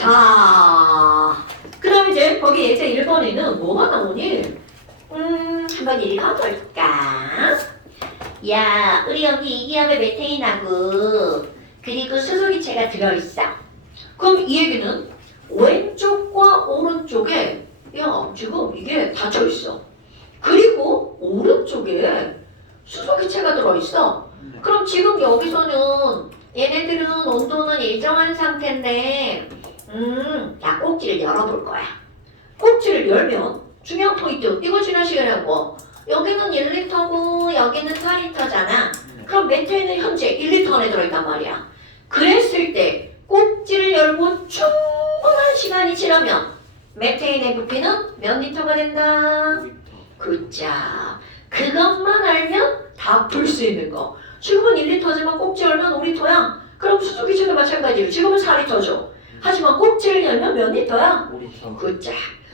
자, 그 다음에 이제 거기 예제 1번에는 뭐가 나오니? 한번 읽어볼까? 야, 우리 여기 이 기압에 메테인하고 그리고 수소기체가 들어있어. 그럼 이 얘기는 왼쪽과 오른쪽에 야, 지금 이게 닫혀있어. 그리고 오른쪽에 수소기체가 들어있어. 그럼 지금 여기서는 얘네들은 온도는 일정한 상태인데 자, 꼭지를 열어볼 거야. 꼭지를 열면 중요한 포인트 이거 지난 시간에 하고 여기는 1리터고 여기는 4리터잖아. 그럼 메테인은 현재 1리터 안에 들어있단 말이야. 그랬을 때 꼭지를 열고 충분한 시간이 지나면 메테인의 부피는 몇 리터가 된다? 굿자. 그것만 알면 다 풀 수 있는 거. 지금은 1리터지만 꼭지 열면 5리터야. 그럼 수소기체도 마찬가지로 지금은 4리터죠. 하지만 꼭지를 열면 몇 리터야? 5리터. 굿자.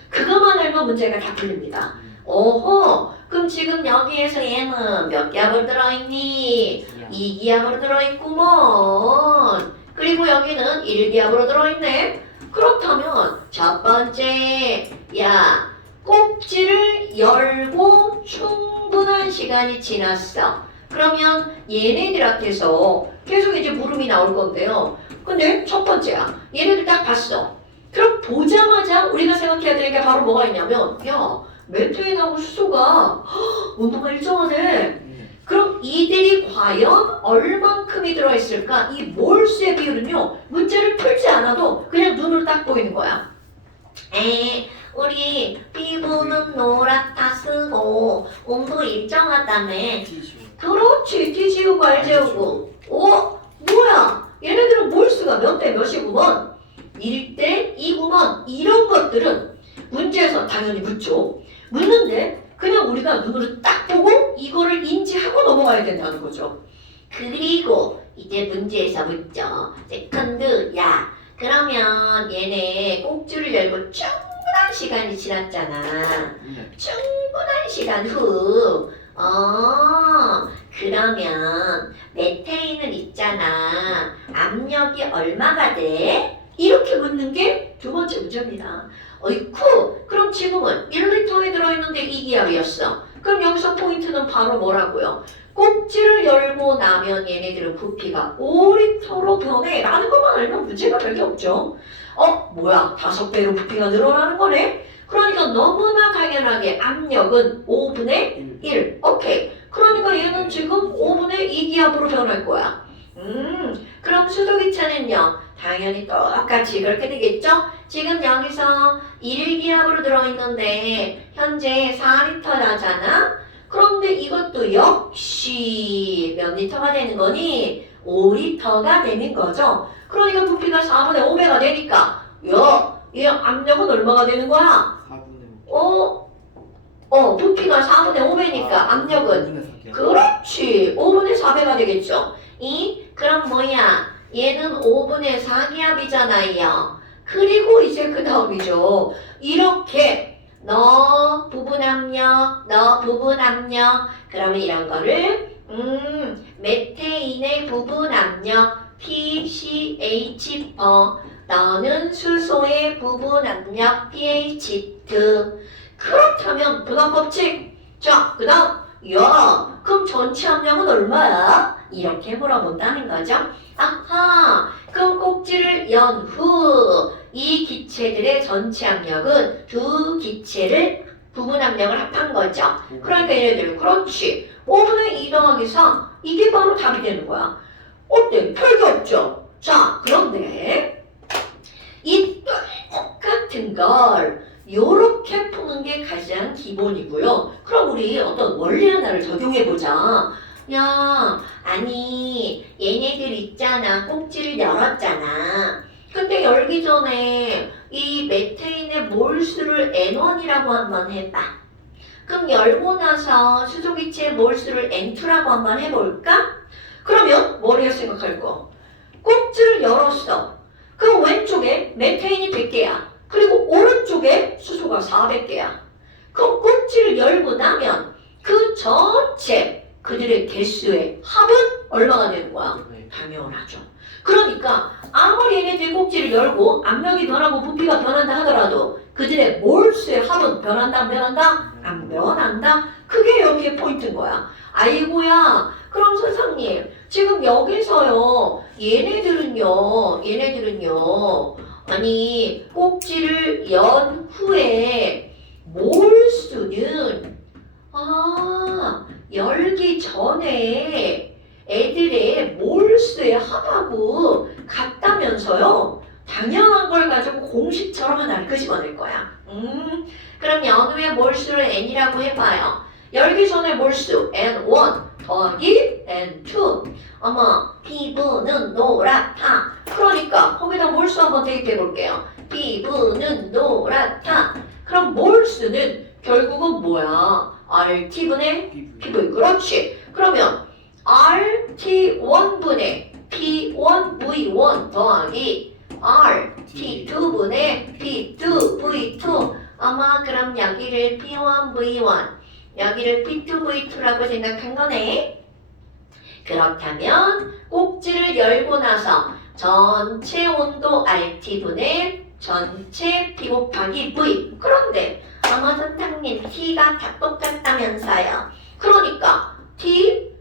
그것만 알면 문제가 다 풀립니다. 오호. 그럼 지금 여기에서 얘는 몇 기압으로 들어있니? 2기압으로 들어있구먼. 그리고 여기는 1기압으로 들어있네. 그렇다면 첫 번째, 야, 꼭지를 열고 충분한 시간이 지났어. 그러면 얘네들한테서 계속 이제 물음이 나올 건데요. 근데 첫 번째야. 얘네들 딱 봤어. 그럼 보자마자 우리가 생각해야 될 게 바로 뭐가 있냐면, 야, 메테인하고 수소가 온도가 일정하네. 그럼 이들이 과연 얼만큼이 들어있을까? 이 몰수의 비율은요, 문제를 풀지 않아도 그냥 눈으로 딱 보이는 거야. 우리 피부는 노랗다 쓰고 온도 일정하다며. 그렇지, T지우고 R지우고. 뭐야? 얘네들은 몰수가 몇 대 몇이구먼? 1대 2구먼. 이런 것들은 문제에서 당연히 묻죠. 묻는데 그냥 우리가 눈으로 딱 보고 이거를 인지하고 넘어가야 된다는 거죠. 그리고 이제 문제에서 묻죠. 세컨드, 야, 그러면 얘네 꼭지를 열고 충분한 시간이 지났잖아. 충분한 시간 후, 그러면 메테인은 있잖아. 압력이 얼마가 돼? 이렇게 묻는 게 두 번째 문제입니다. 어이쿠, 그럼 지금은 1리터에 들어있는데 2기압이었어. 그럼 여기서 포인트는 바로 뭐라고요? 꼭지를 열고 나면 얘네들은 부피가 5리터로 변해 라는 것만 알면 문제가 별게 없죠. 뭐야, 5배로 부피가 늘어나는 거네? 그러니까 너무나 당연하게 압력은 5분의 1. 오케이. 그러니까 얘는 지금 5분의 2기압으로 변할 거야. 그럼 수소기체는요, 당연히 똑같이 그렇게 되겠죠? 지금 여기서 1기압으로 들어있는데 현재 4리터라잖아? 그런데 이것도 역시 몇 리터가 되는 거니? 5리터가 되는 거죠. 그러니까 부피가 4분의 5배가 되니까 이 압력은 얼마가 되는 거야? 4분의 5. 부피가 4분의 5배니까 압력은 5분의 4개. 그렇지. 5분의 4배가 되겠죠. 그럼 뭐야? 얘는 5분의 4기압이잖아요. 그리고 이제 그 다음이죠. 이렇게 너 부분 압력, 너 부분 압력. 그러면 이런 거를 메테인의 부분 압력 PCH 너는 수소의 부분 압력 pH2. 그렇다면 분화 법칙. 자, 그 다음 야, 그럼 전체 압력은 얼마야? 이렇게 물어본다는 거죠. 아하, 그럼 꼭지를 연 후 이 기체들의 전체 압력은 두 기체를 부분 압력을 합한 거죠. 그러니까 얘네들 그렇지. 5분의 2 더하기 4 이게 바로 답이 되는 거야. 어때? 별게 없죠? 자, 그런데 이 똑같은 걸 요렇게 푸는 게 가장 기본이고요. 그럼 우리 어떤 원리 하나를 적용해보자. 야, 아니 얘네들 있잖아. 꼭지를 열었잖아. 근데 열기 전에 이 메테인의 몰수를 N1이라고 한번 해봐. 그럼 열고 나서 수소기체의 몰수를 N2라고 한번 해볼까? 그러면 머리가 생각할 거. 꼭지를 열었어. 그럼 왼쪽에 메테인이 100개야. 그리고 오른쪽에 수소가 400개야. 그럼 꼭지를 열고 나면 그 전체 그들의 개수의 합은 얼마가 되는 거야? 당연하죠. 그러니까 아무리 얘네들이 꼭지를 열고 압력이 변하고 부피가 변한다 하더라도 그들의 몰수의 합은 변한다 안 변한다? 안 변한다. 그게 여기에 포인트인 거야. 아이고야. 그럼 선생님 지금 여기서요 얘네들은요 아니 꼭지를 연 후에 몰수는 열기 전에 애들의 몰수의 합하고 같다면서요. 당연한 걸 가지고 공식처럼 하나를 끄집어낼 거야. 그럼 연우의 몰수를 n이라고 해봐요. 열기 전에 몰수 n1 더하기 n2. 어머 피부는 노랗다. 그러니까 거기다 몰수 한번 대입해 볼게요. 피부는 노랗다. 그럼 몰수는 결국은 뭐야? RT분의 PV. 그렇지. 그러면 RT1분의 P1V1 더하기 RT2분의 P2V2. 아마 그럼 여기를 P1V1 여기를 P2V2라고 생각한 거네. 그렇다면 꼭지를 열고 나서 전체 온도 RT분의 전체 P 곱하기 V. 그런데 아마 선생님 T가 다 똑같다면서요. 그러니까 T,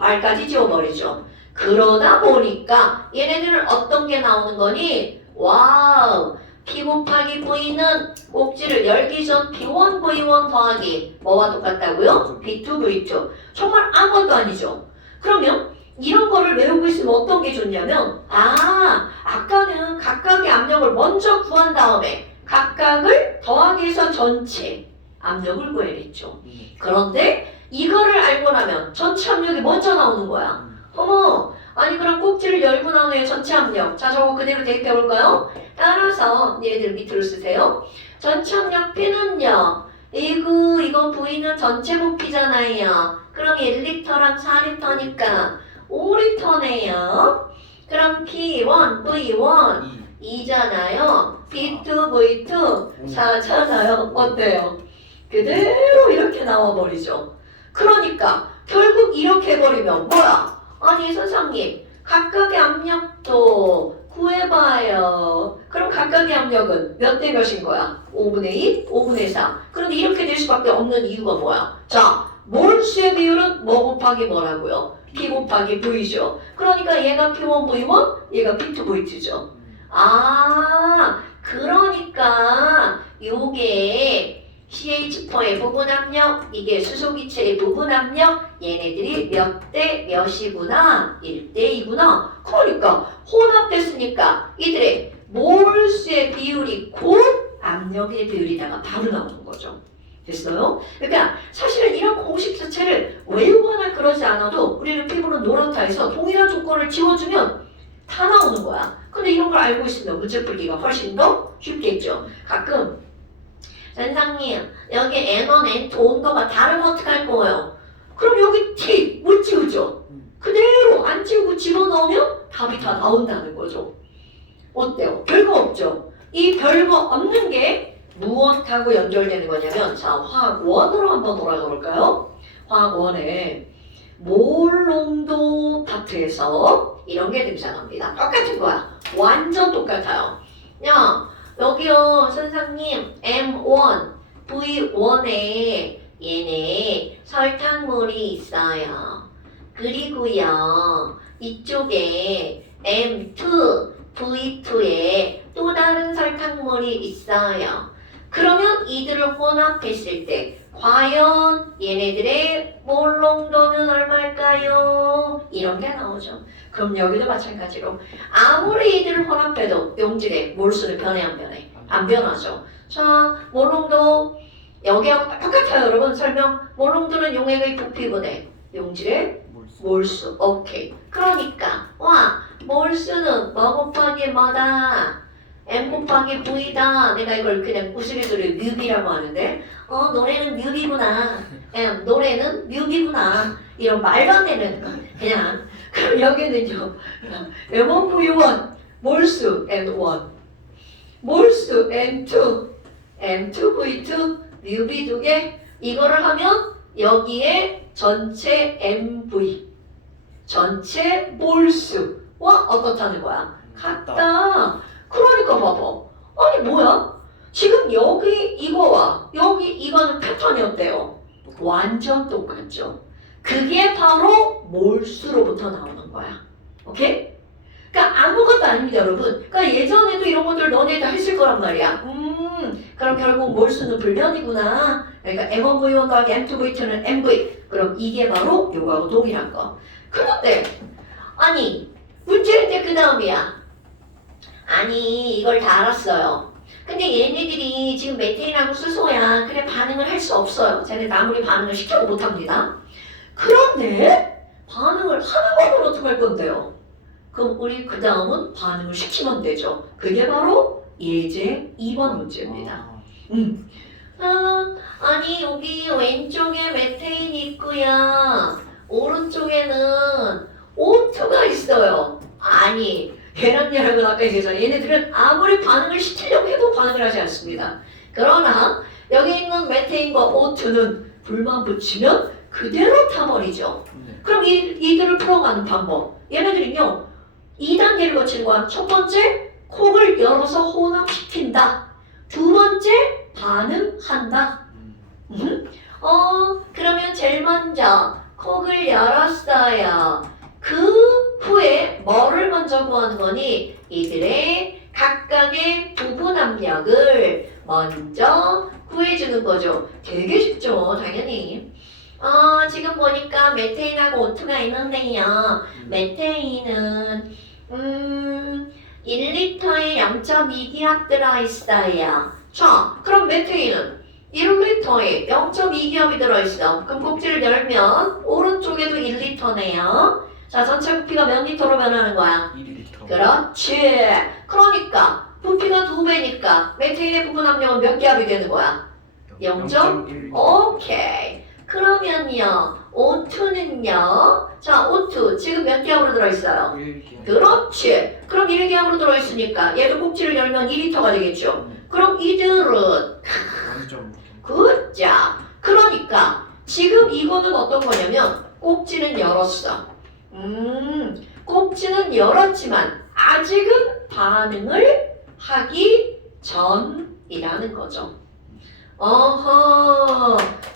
R까지 지워버리죠. 그러다 보니까 얘네들은 어떤 게 나오는 거니? 와우! P 곱하기 V는 꼭지를 열기 전 P1, V1 더하기 뭐와 똑같다고요? P2, V2. 정말 아무것도 아니죠. 그러면 이런 거를 외우고 있으면 어떤 게 좋냐면 아까는 각각의 압력을 먼저 구한 다음에 각각을 더하기해서 전체 압력을 구해냈죠. 그런데 이거를 알고 나면 전체 압력이 먼저 나오는 거야. 어머, 아니 그럼 꼭지를 열고 나온 후에 전체 압력. 자, 저거 그대로 대입해 볼까요? 따라서 얘들 밑으로 쓰세요. 전체 압력 P는요. 이거 V는 전체 부피잖아요. 그럼 1리터랑 4리터니까 5리터네요. 그럼 P1, V1 2잖아요. P2, V2 4잖아요. 어때요? 그대로 이렇게 나와버리죠. 그러니까 결국 이렇게 해버리면 뭐야? 아니 선생님 각각의 압력도 구해봐요. 그럼 각각의 압력은 몇 대 몇인 거야? 5분의 2, 5분의 4. 그런데 이렇게 될 수밖에 없는 이유가 뭐야? 자, 몰수의 비율은 뭐 곱하기 뭐라고요? P 곱하기 V죠. 그러니까 얘가 P1, V1, 얘가 P2, V2죠. 그러니까 요게 CH4의 부분 압력, 이게 수소기체의 부분 압력, 얘네들이 몇 대 몇이구나? 1대2구나. 그러니까 혼합됐으니까 이들의 몰수의 비율이 곧 압력의 비율이다가 바로 나오는 거죠. 됐어요? 그러니까 사실은 이런 공식 자체를 외우거나 그러지 않아도 우리는 피부는 노랗다 해서 동일한 조건을 지워주면 다 나오는 거야. 근데 이런 걸 알고 있으면 문제 풀기가 훨씬 더 쉽겠죠. 가끔 선생님 여기 N1, N2 온도가 다르면 어떡할 거예요? 그럼 여기 T 못 지우죠? 그대로 안 지우고 집어넣으면 답이 다 나온다는 거죠. 어때요? 별거 없죠? 이 별거 없는 게 무엇하고 연결되는 거냐면 자 화학원으로 한번 돌아가 볼까요? 화학원에 몰농도 파트에서 이런 게 등장합니다. 똑같은 거야. 완전 똑같아요. 야 여기요 선생님 M1, V1에 얘네 설탕물이 있어요. 그리고요 이쪽에 M2, V2에 또 다른 설탕물이 있어요. 그러면 이들을 혼합했을 때 과연 얘네들의 몰 농도는 얼마일까요? 이런 게 나오죠. 그럼 여기도 마찬가지로 아무리 이들을 혼합해도 용질의 몰수는 변해 안 변해? 안 변하죠. 자, 몰 농도 여기하고 똑같아요. 여러분 설명. 몰 농도는 용액의 부피분의 용질의 몰수. 오케이. 그러니까 와 몰수는 뭐 곱하기 뭐다? M 곱하기 V다. 내가 이걸 그냥 우스갯소리로 뮤비라고 하는데 노래는 뮤비구나. 노래는 뮤비구나. 이런 말도 안 되는 그냥 그럼 여기는요 M1, V1 몰수 N1 몰수 N2 M2, V2 뮤비 두 개 이거를 하면 여기에 전체 MV 전체 몰수 어떻다는 거야? 같다. 그러니까 봐봐. 아니 뭐야? 지금 여기 이거와 여기 이거는 패턴이 어때요? 완전 똑같죠. 그게 바로 몰수로부터 나오는 거야. 오케이? 그러니까 아무것도 아닙니다, 여러분. 그러니까 예전에도 이런 것들 너네 다 했을 거란 말이야. 그럼 결국 몰수는 불변이구나. 그러니까 M1V1 더하기 M2V2는 MV. 그럼 이게 바로 요거하고 동일한 거. 그런데 아니 문제는 이제 그 다음이야. 아니 이걸 다 알았어요. 근데 얘네들이 지금 메테인하고 수소야. 그래 반응을 할 수 없어요. 쟤네 아무리 반응을 시켜도 못합니다. 그런데 반응을 하는 거면 어떡할 건데요? 그럼 우리 그 다음은 반응을 시키면 되죠. 그게 바로 예제 2번 문제입니다. 아니 여기 왼쪽에 메테인이 있고요. 오른쪽에는 O2가 있어요. 아니 얘는 아까 얘기했잖아요. 얘네들은 아무리 반응을 시키려고 해도 반응을 하지 않습니다. 그러나 여기 있는 메테인과 O2는 불만 붙이면 그대로 타버리죠. 그럼 이들을 풀어가는 방법. 얘네들은요. 2단계를 거치는 거야. 첫 번째, 콕을 열어서 혼합시킨다. 두 번째, 반응한다. 그러면 제일 먼저 콕을 열었어요. 그 후에 뭐를 먼저 구하는 거니? 이들의 각각의 부분 압력을 먼저 구해주는 거죠. 되게 쉽죠, 당연히. 지금 보니까 메테인하고 O2가 있는데요. 메테인은 1리터에 0.2기압 들어있어요. 자, 그럼 메테인은 1리터에 0.2기압이 들어있어. 그럼 꼭지를 열면 오른쪽에도 1리터네요. 자, 전체 부피가 몇 리터로 변하는 거야? 1리터. 그렇지. 그러니까 부피가 2배니까 메테인의 부분 압력은 몇 기압이 되는 거야? 0.1. 오케이. 그러면요, O2는요. 자, O2 지금 몇 기압으로 들어있어요? 1기압. 그렇지. 그럼 1기압으로 들어있으니까 얘도 꼭지를 열면 2리터가 되겠죠. 그럼 이들은 0.5. 굿자. 그러니까 지금 이거는 어떤 거냐면 꼭지는 열었어. 꼭지는 열었지만 아직은 반응을 하기 전이라는 거죠.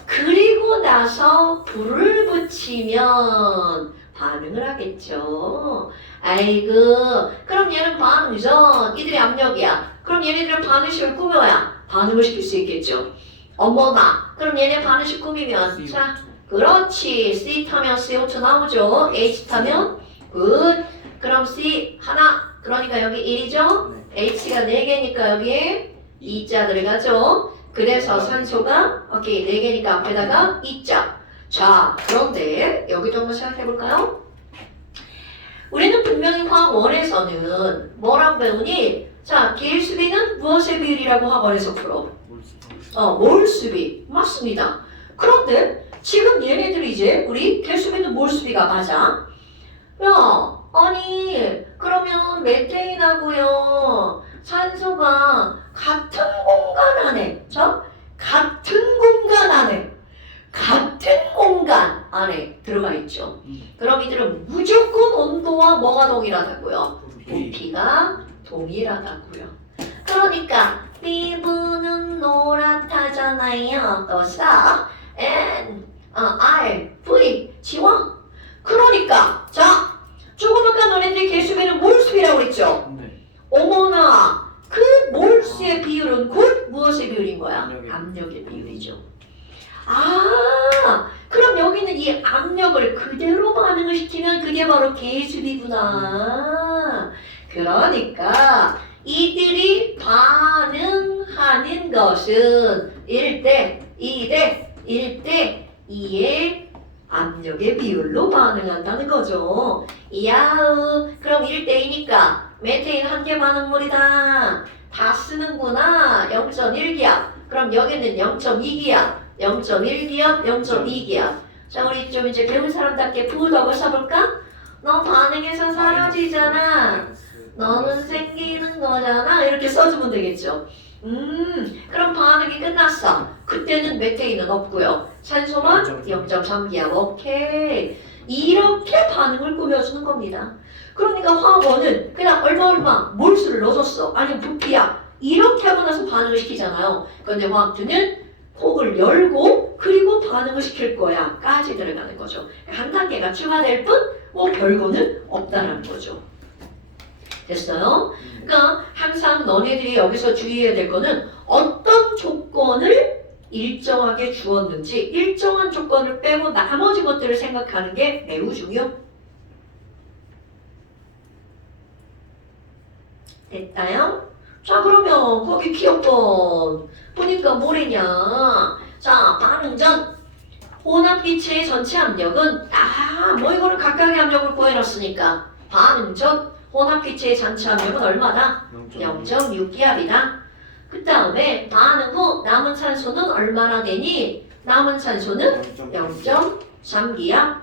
그리고 나서 불을 붙이면 반응을 하겠죠. 아이고, 그럼 얘는 반응 전, 이들의 압력이야. 그럼 얘네들은 반응식을 꾸며야 반응을 시킬 수 있겠죠. 어머나, 그럼 얘네 반응식 꾸미면, 자, 그렇지. C 타면 CO2 나오죠. H 타면 굿. 그럼 C 하나, 그러니까 여기 1이죠. H가 4개니까 여기에 2자 들어가죠. 그래서 산소가 오케이 4개니까 앞에다가 2자. 자, 그런데 여기도 한번 생각해 볼까요? 우리는 분명히 화학 1에서는 뭐라고 배우니? 자, 계수비는 무엇의 비율이라고 학원에서 풀어? 몰수비. 맞습니다. 그런데 지금 얘네들이 이제 우리 계수비는 몰수비가 맞아. 야, 아니 그러면 메테인하고요 산소가 같은 공간 안에, 자, 같은 공간 안에 들어가 있죠. 그럼 이들은 무조건 온도와 뭐가 동일하다고요? 부피가 동일하다고요. 그러니까 피부는 노랗다잖아요. 또 써 N R V 지워. 그러니까 자, 조금 아까 너네들이 계수비는 몰수비라고 했죠. 어머나, 그 몰수의 비율은 곧 무엇의 비율인 거야? 압력의 비율이죠. 그럼 여기는 이 압력을 그대로 반응을 시키면 그게 바로 계수비구나. 그러니까 이들이 반응하는 것은 1대 2대 1대 2의 압력의 비율로 반응한다는 거죠. 야우, 그럼 1대2니까 메테인 한 개 반응물이다. 다 쓰는구나. 0.1기압. 그럼 여기는 0.2기압, 0.1기압, 0.2기압. 자, 우리 좀 이제 배운 사람답게 부덕을 써볼까? 너 반응해서 사라지잖아. 너는 생기는 거잖아. 이렇게 써주면 되겠죠. 그럼 반응이 끝났어. 그때는 메테인은 없고요. 산소만 0.3기압. 오케이. 이렇게 반응을 꾸며주는 겁니다. 그러니까 화원은 그냥 얼마 몰수를 넣어줬어. 아니면 부피야. 이렇게 하고 나서 반응을 시키잖아요. 그런데 화학2는 폭을 열고 그리고 반응을 시킬 거야. 까지 들어가는 거죠. 한 단계가 추가될 뿐 뭐 별거는 없다는 거죠. 됐어요? 그러니까 항상 너네들이 여기서 주의해야 될 거는 어떤 조건을 일정하게 주었는지 일정한 조건을 빼고 나머지 것들을 생각하는 게 매우 중요. 됐다요? 자 그러면 거기 기억번 보니까 뭐래냐. 자 반응 전 혼합기체의 전체 압력은 뭐 이거를 각각의 압력을 구해놨으니까 반응 전 혼합기체의 전체 압력은 얼마다? 0.6기압이다. 그 다음에 반응 후 남은 산소는 얼마나 되니? 남은 산소는 0.3기압.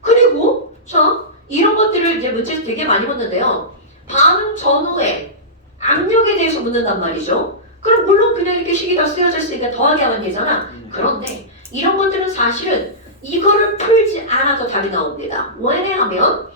그리고 자 이런 것들을 이제 문제에서 되게 많이 묻는데요. 반응 전후에 압력에 대해서 묻는단 말이죠. 그럼 물론 그냥 이렇게 식이 다 쓰여져 있으니까 더하기 하면 되잖아. 그런데 이런 것들은 사실은 이거를 풀지 않아도 답이 나옵니다. 왜냐하면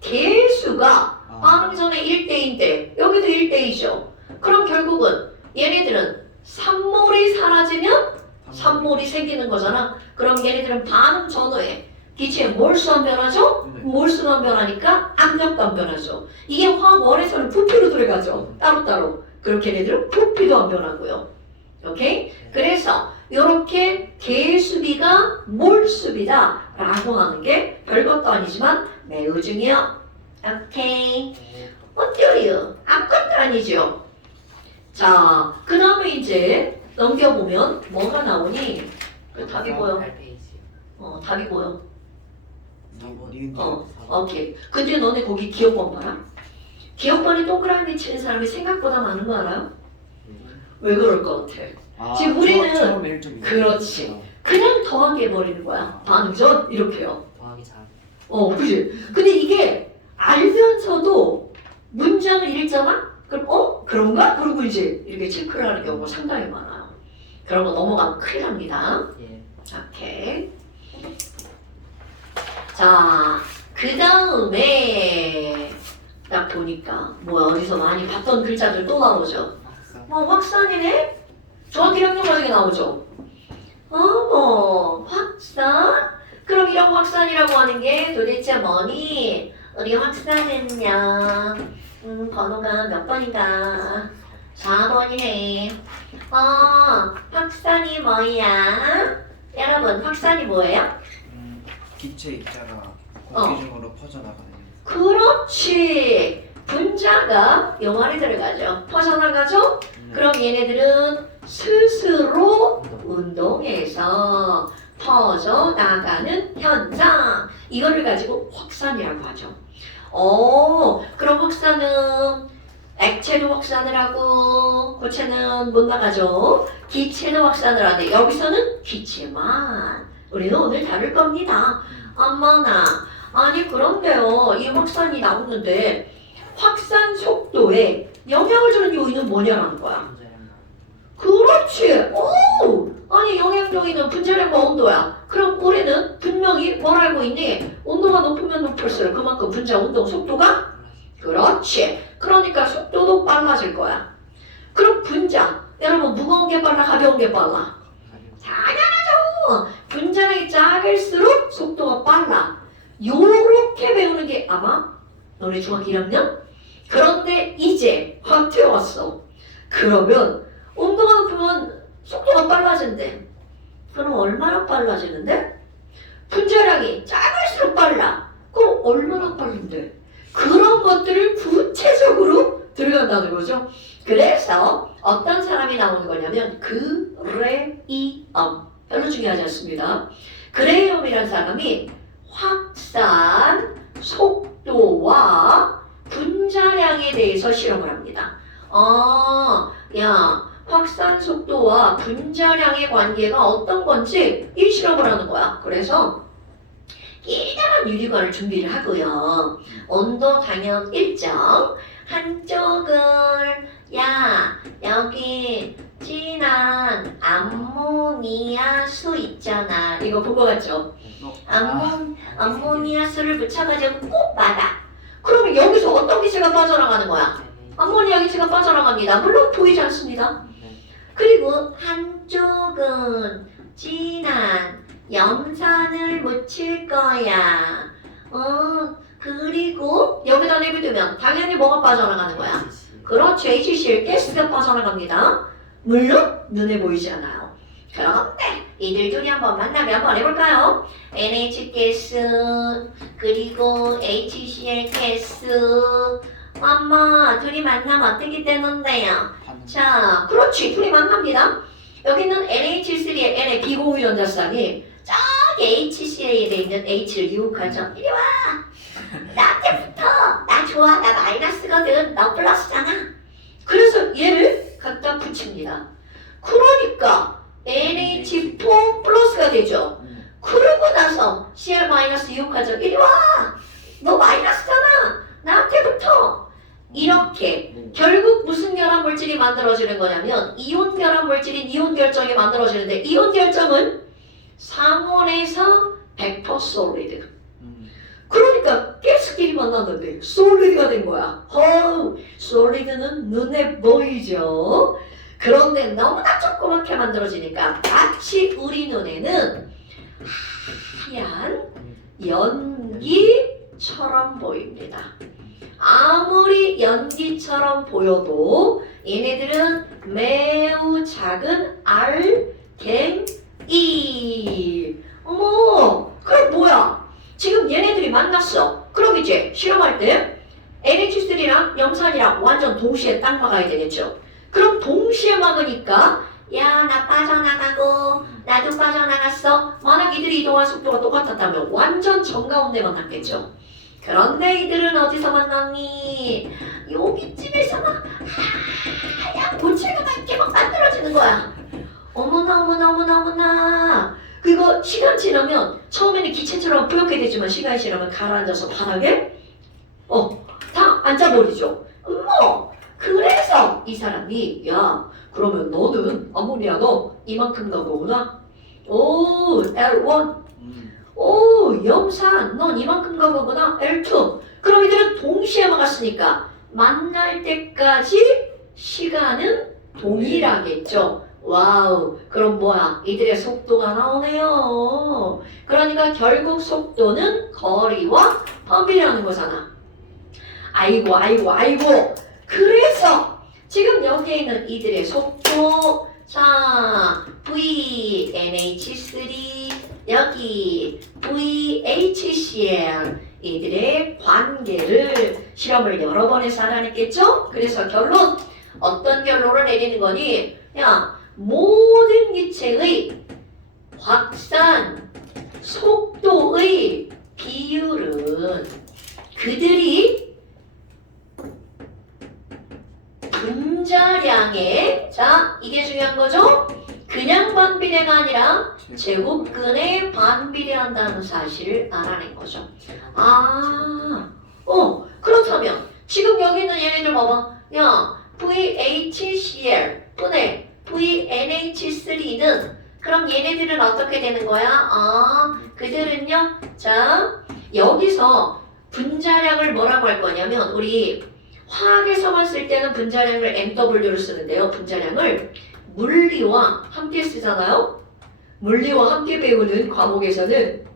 개수가 반응 전에 1대인데 여기도 1대이죠. 그럼 결국은 얘네들은 3몰이 사라지면 3몰이 생기는 거잖아. 그럼 얘네들은 반응 전후에 기체의 몰수 안 변하죠? 몰수가 안 변하니까 압력도 안 변하죠. 이게 화학원에서는 부피로 들어가죠. 따로따로. 그렇게 얘네들은 부피도 안 변하고요. 오케이? 그래서 이렇게 개수비가 몰수비다 라고 하는 게 별것도 아니지만 매우 중요. 오케이. 어때요? 아무것도 아니죠. 자, 그 다음에 이제 넘겨보면 뭐가 나오니? 그 답이 보여. 답이 보여. 오케이. 근데 너네 거기 기억번 봐라. 기억번에 동그라미 치는 사람이 생각보다 많은 거 알아요? 왜 그럴 것 같아? 지금 우리는 그렇지. 그냥 더하게 해버리는 거야. 반응 전 이렇게요. 더하기 잘. 그지? 근데 이게 알면서도 문장을 읽잖아? 그럼 그런가? 그러고 이제 이렇게 체크를 하는 경우가 상당히 많아요. 그런 거 넘어가면 큰일 납니다. 예. 오케이. 자, 그 다음에 딱 보니까 어디서 많이 봤던 글자들 또 나오죠. 확산이네? 정확히 학력 과정에 나오죠. 확산? 그럼 이런 확산이라고 하는 게 도대체 뭐니? 우리가 확산했냐? 번호가 몇 번인가? 4번이네. 확산이 뭐야? 여러분, 확산이 뭐예요? 기체 입자가 공기 중으로 퍼져나가는. 그렇지. 분자가 요 안에 들어가죠. 퍼져나가죠? 그럼 얘네들은 스스로 운동해서 퍼져나가는 현상. 이거를 가지고 확산이라고 하죠. 그럼 확산은 액체도 확산을 하고 고체는 못 나가죠. 기체는 확산을 하는데 여기서는 기체만. 우리는 오늘 다룰 겁니다. 엄마나 아니 그런데요. 이 확산이 나오는데 확산 속도에 영향을 주는 요인은 뭐냐라는 거야. 그렇지. 아니 영향 요인은 분자량과 온도야. 그럼 우리는 분명히 뭘 알고 있니? 온도가 높으면 높을수록 그만큼 분자 운동 속도가 그렇지. 그러니까 속도도 빨라질 거야. 그럼 분자 여러분 무거운 게 빨라 가벼운 게 빨라? 당연하죠. 분자량이 작을수록 속도가 빨라. 요렇게 배우는 게 아마 너네 중학교 1학년? 그런데 이제 확 튀어왔어. 그러면 온도가 높으면 속도가 빨라진대. 그럼 얼마나 빨라지는데? 분자량이 작을수록 빨라. 그럼 얼마나 빠른데? 그런 것들을 구체적으로 들어간다는 거죠. 그래서 어떤 사람이 나오는 거냐면 그레이엄. 별로 중요하지 않습니다. 그레이엄이라는 사람이 확산 속도와 분자량에 대해서 실험을 합니다. 확산 속도와 분자량의 관계가 어떤 건지 이 실험을 하는 거야. 그래서 길다란 유리관을 준비를 하고요. 온도 당연 일정. 한쪽을 여기 진한 암모니아수 있잖아. 이거 본 거 같죠? 암모니아수를 묻혀가지고 꼭 받아. 그러면 여기서 어떤 기체가 빠져나가는 거야? 암모니아 기체가 빠져나갑니다. 물론 보이지 않습니다. 그리고 한쪽은 진한 염산을 묻힐 거야. 그리고 여기다 내비두면 당연히 뭐가 빠져나가는 거야? 그렇죠. HCl 가스가 빠져나갑니다. 물론 눈에 보이지 않아요. 그런데 이들 둘이 한번 만나면 한번 해볼까요? NH 가스 그리고 HCl 가스 엄마 둘이 만나면 어떻게 되는데요? 자, 그렇지. 둘이 만납니다. 여기는 NH3의 N의 비공유전자쌍이 저기 HCl에 있는 H를 유혹하죠. 이리 와. 나한테 붙어. 나 좋아. 나 마이너스거든. 너 플러스잖아. 그래서 얘를 갖다 붙입니다. 그러니까 NH4 플러스가 되죠. 그러고 나서 Cl 마이너스 유혹하죠. 이리 와. 너 마이너스잖아. 나한테 붙어. 이렇게 결국 무슨 결합 물질이 만들어지는 거냐면 이온 결합 물질인 이온 결정이 만들어지는데 이온 결정은 상온에서 100% 솔리드. 그러니까 가스끼리 만났는데 솔리드가 된 거야. 솔리드는 눈에 보이죠. 그런데 너무나 조그맣게 만들어지니까 마치 우리 눈에는 하얀 연기처럼 보입니다. 아무리 연기처럼 보여도 얘네들은 매우 작은 알갱이. 어머, 그럼 뭐야? 지금 얘네들이 만났어. 그럼 이제 실험할 때 NH3랑 염산이랑 완전 동시에 딱 막아야 되겠죠. 그럼 동시에 막으니까 야, 나 빠져나가고 나도 빠져나갔어. 만약 이들이 이동할 속도가 똑같았다면 완전 정가운데 만났겠죠. 그런데 이들은 어디서 만났니? 여기쯤에서 막 하얀 고체가 막 이렇게 막 만들어지는 거야. 어머나 어머나 어머나 어머나. 그리고 시간 지나면 처음에는 기체처럼 뿌옇게 되지만 시간이 지나면 가라앉아서 바닥에 다 앉아버리죠. 그래서 이 사람이 야 그러면 너는 아모니아 너 이만큼 간 거구나. 오 L1 오 염산 넌 이만큼 간 거구나. L2 그럼 이들은 동시에 막았으니까 만날 때까지 시간은 동일하겠죠. 와우 그럼 뭐야 이들의 속도가 나오네요. 그러니까 결국 속도는 거리와 범위라는 거잖아. 아이고 그래서 지금 여기에 있는 이들의 속도 자 VNH3 여기 VHCl 이들의 관계를 실험을 여러 번 해서 알아냈겠죠? 그래서 결론 어떤 결론을 내리는 거니? 야 모든 기체의 확산 속도의 비율은 그들이 분자량의 자 이게 중요한 거죠? 그냥 반비례가 아니라 제곱근에 반비례한다는 사실을 알아낸 거죠. 그렇다면 지금 여기 있는 얘네들 봐봐. 야 VHCl 분의 VNH3는 그럼 얘네들은 어떻게 되는 거야? 그들은요. 자 여기서 분자량을 뭐라고 할 거냐면 우리 화학에서만 쓸 때는 분자량을 MW로 쓰는데요. 분자량을 물리와 함께 쓰잖아요. 물리와 함께 배우는 과목에서는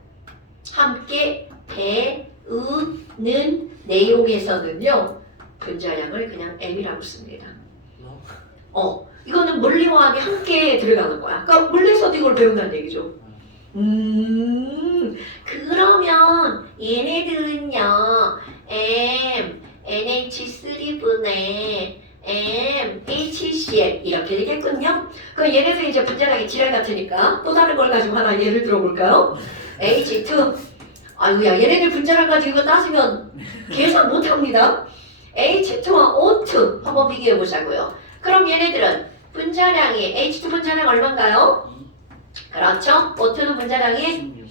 함께 배우는 내용에서는요. 분자량을 그냥 M이라고 씁니다. 이거는 물리와 화학이 함께 들어가는 거야. 그러니까 물리에서도 이걸 배운다는 얘기죠. 그러면 얘네들은요. NH3분의 HCl 이렇게 되겠군요. 그럼 얘네들 이제 분자량이 지랄 같으니까 또 다른 걸 가지고 하나 예를 들어볼까요? H2 아이고야 얘네들 분자량 가지고 이거 따지면 계산 못합니다. H2와 O2 한번 비교해 보자고요. 그럼 얘네들은 분자량이 H2 분자량 얼마인가요? 그렇죠. O2는 분자량이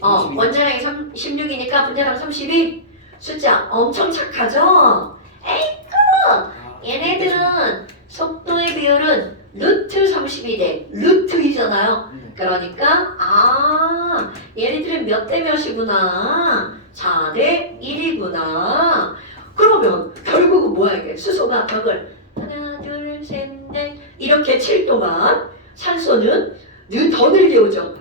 원자량이 16이니까 분자량 32 숫자 엄청 착하죠? 얘네들은 속도의 비율은 루트 30이 돼. 루트 2잖아요. 그러니까 얘네들은 몇 대 몇이구나. 4대 1이구나. 뭐야 이게? 수소가 벽을 하나, 둘, 셋, 넷 이렇게 칠 동안 산소는 더 늘게 오죠.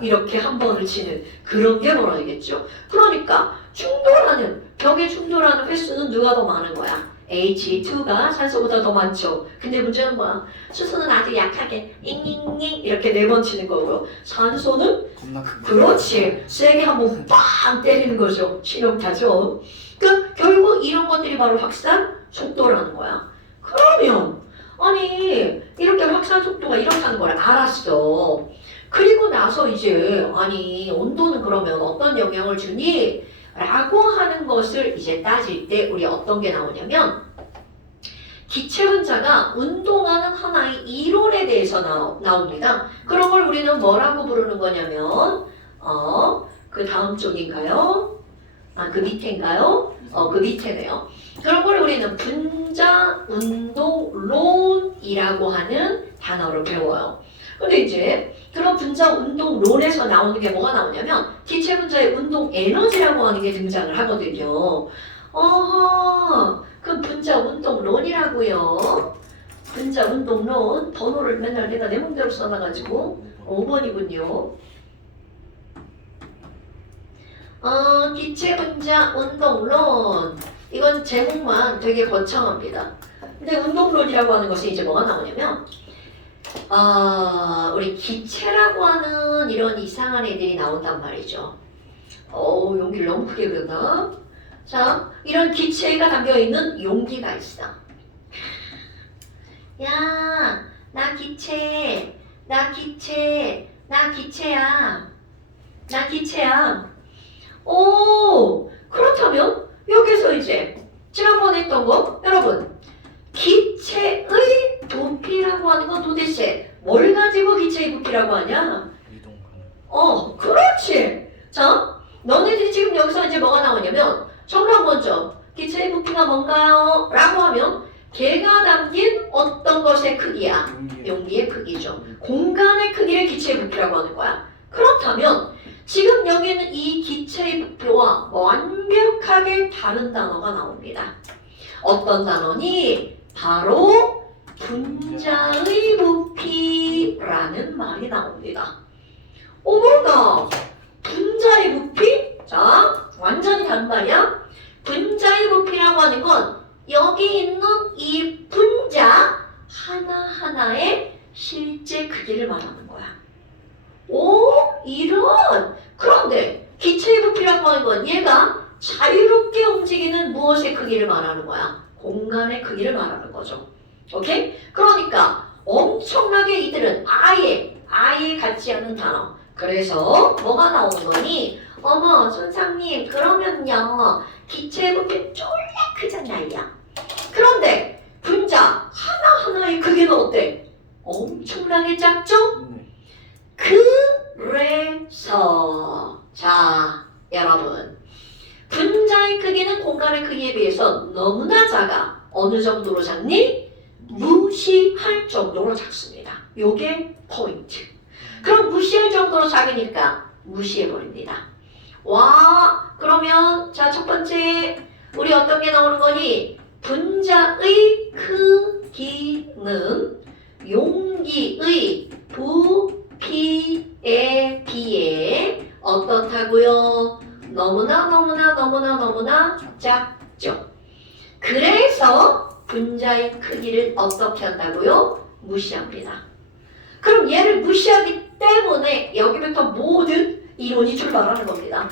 이렇게 한 번을 치는 그런 게 벌어지겠죠. 그러니까 충돌하는 벽에 충돌하는 횟수는 누가 더 많은 거야? H2가 산소보다 더 많죠. 근데 문제는 뭐야? 수소는 아주 약하게 잉잉잉 이렇게 4번 치는 거고요. 산소는 겁나 큰 거. 그렇지 세게 한번 빵 때리는 거죠. 실험타죠. 그러니까 결국 이런 것들이 바로 확산 속도라는 거야. 그러면 아니 이렇게 확산 속도가 이렇다는 걸 알았어. 그리고 나서 이제 아니 온도는 그러면 어떤 영향을 주니? 라고 하는 것을 이제 따질 때 우리 어떤 게 나오냐면 기체 분자가 운동하는 하나의 이론에 대해서 나옵니다. 그런 걸 우리는 뭐라고 부르는 거냐면 그 다음 쪽인가요? 그 밑에인가요? 그 밑에네요. 그런 걸 우리는 분자 운동론이라고 하는 단어를 배워요. 근데 이제 그런 분자 운동론에서 나오는 게 뭐가 나오냐면 기체 분자의 운동 에너지라고 하는 게 등장을 하거든요. 그럼 분자 운동론이라고요. 분자 운동론 번호를 맨날 내가 내 맘대로 써놔가지고 5번이군요. 기체 분자 운동론 이건 제목만 되게 거창합니다. 근데 운동론이라고 하는 것이 이제 뭐가 나오냐면 우리 기체라고 하는 이런 이상한 애들이 나온단 말이죠. 용기를 너무 크게 부렸나? 자, 이런 기체가 담겨있는 용기가 있어. 야, 나 기체, 나 기체, 나 기체야. 나 기체야. 그렇다면 여기서 이제 지난번에 했던 거 여러분 기체의 부피라고 하는 건 도대체 뭘 가지고 기체의 부피라고 하냐? 이동하는. 그렇지. 자, 너네들이 지금 여기서 이제 뭐가 나오냐면 정답 먼저 기체의 부피가 뭔가요? 라고 하면 걔가 담긴 어떤 것의 크기야? 용기의 크기죠. 공간의 크기를 기체의 부피라고 하는 거야. 그렇다면 지금 여기는 이 기체의 부피와 완벽하게 다른 단어가 나옵니다. 어떤 단어니? 바로 분자의 부피라는 말이 나옵니다. 뭐가? 분자의 부피? 자, 완전히 다른 말이야. 분자의 부피라고 하는 건 여기 있는 이 분자 하나하나의 실제 크기를 말하는 거야. 이런! 그런데 기체의 부피라고 하는 건 얘가 자유롭게 움직이는 무엇의 크기를 말하는 거야? 공간의 크기를 말하는 거죠. 오케이? 그러니까 엄청나게 이들은 아예 같지 않은 단어. 그래서 뭐가 나오는 거니? 어머 선생님 그러면요 기체의 부피 쫄라 크잖아요. 그런데 분자 하나하나의 크기는 어때? 엄청나게 작죠? 그래서 자 여러분 분자의 크기는 공간의 크기에 비해서 너무나 작아. 어느 정도로 작니? 무시할 정도로 작습니다. 요게 포인트. 그럼 무시할 정도로 작으니까 무시해버립니다. 와 그러면 자 첫 번째 우리 어떤 게 나오는 거니? 분자의 크기는 용기의 부피에 비해 어떻다고요? 너무나 작죠. 그래서 분자의 크기를 어떻게 한다고요? 무시합니다. 그럼 얘를 무시하기 때문에 여기부터 모든 이론이 출발하는 겁니다.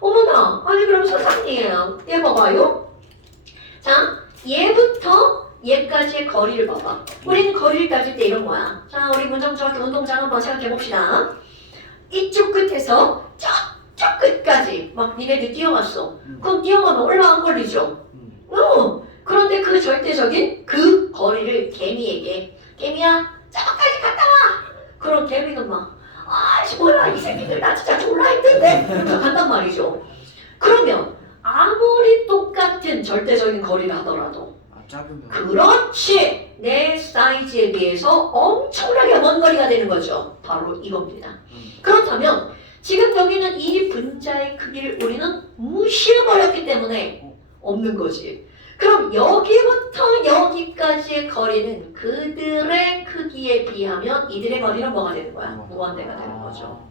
어머나, 아니 그럼 선생님, 얘 봐봐요. 자, 얘부터 얘까지의 거리를 봐봐. 우리는 거리를 따질 때 이런 거야. 자, 우리 문정중학교 운동장 한번 생각해 봅시다. 이쪽 끝에서 저쪽 끝까지 막 니네들 뛰어갔어. 그럼 뛰어가면 얼마나 걸리죠? 그런데 그 절대적인 그 거리를 개미에게 개미야 저까지 갔다 와. 그럼 개미는 막 아이씨 뭐야 이 새끼들 나 진짜 졸라 힘든데 그러면서 간단 말이죠. 그러면 아무리 똑같은 절대적인 거리를 하더라도 작으면. 그렇지 내 사이즈에 비해서 엄청나게 먼 거리가 되는 거죠. 바로 이겁니다. 그렇다면 지금 여기는 이 분자의 크기를 우리는 무시해버렸기 때문에 없는 거지. 그럼 여기부터 여기까지의 거리는 그들의 크기에 비하면 이들의 거리는 뭐가 되는 거야? 무한대가 되는 거죠.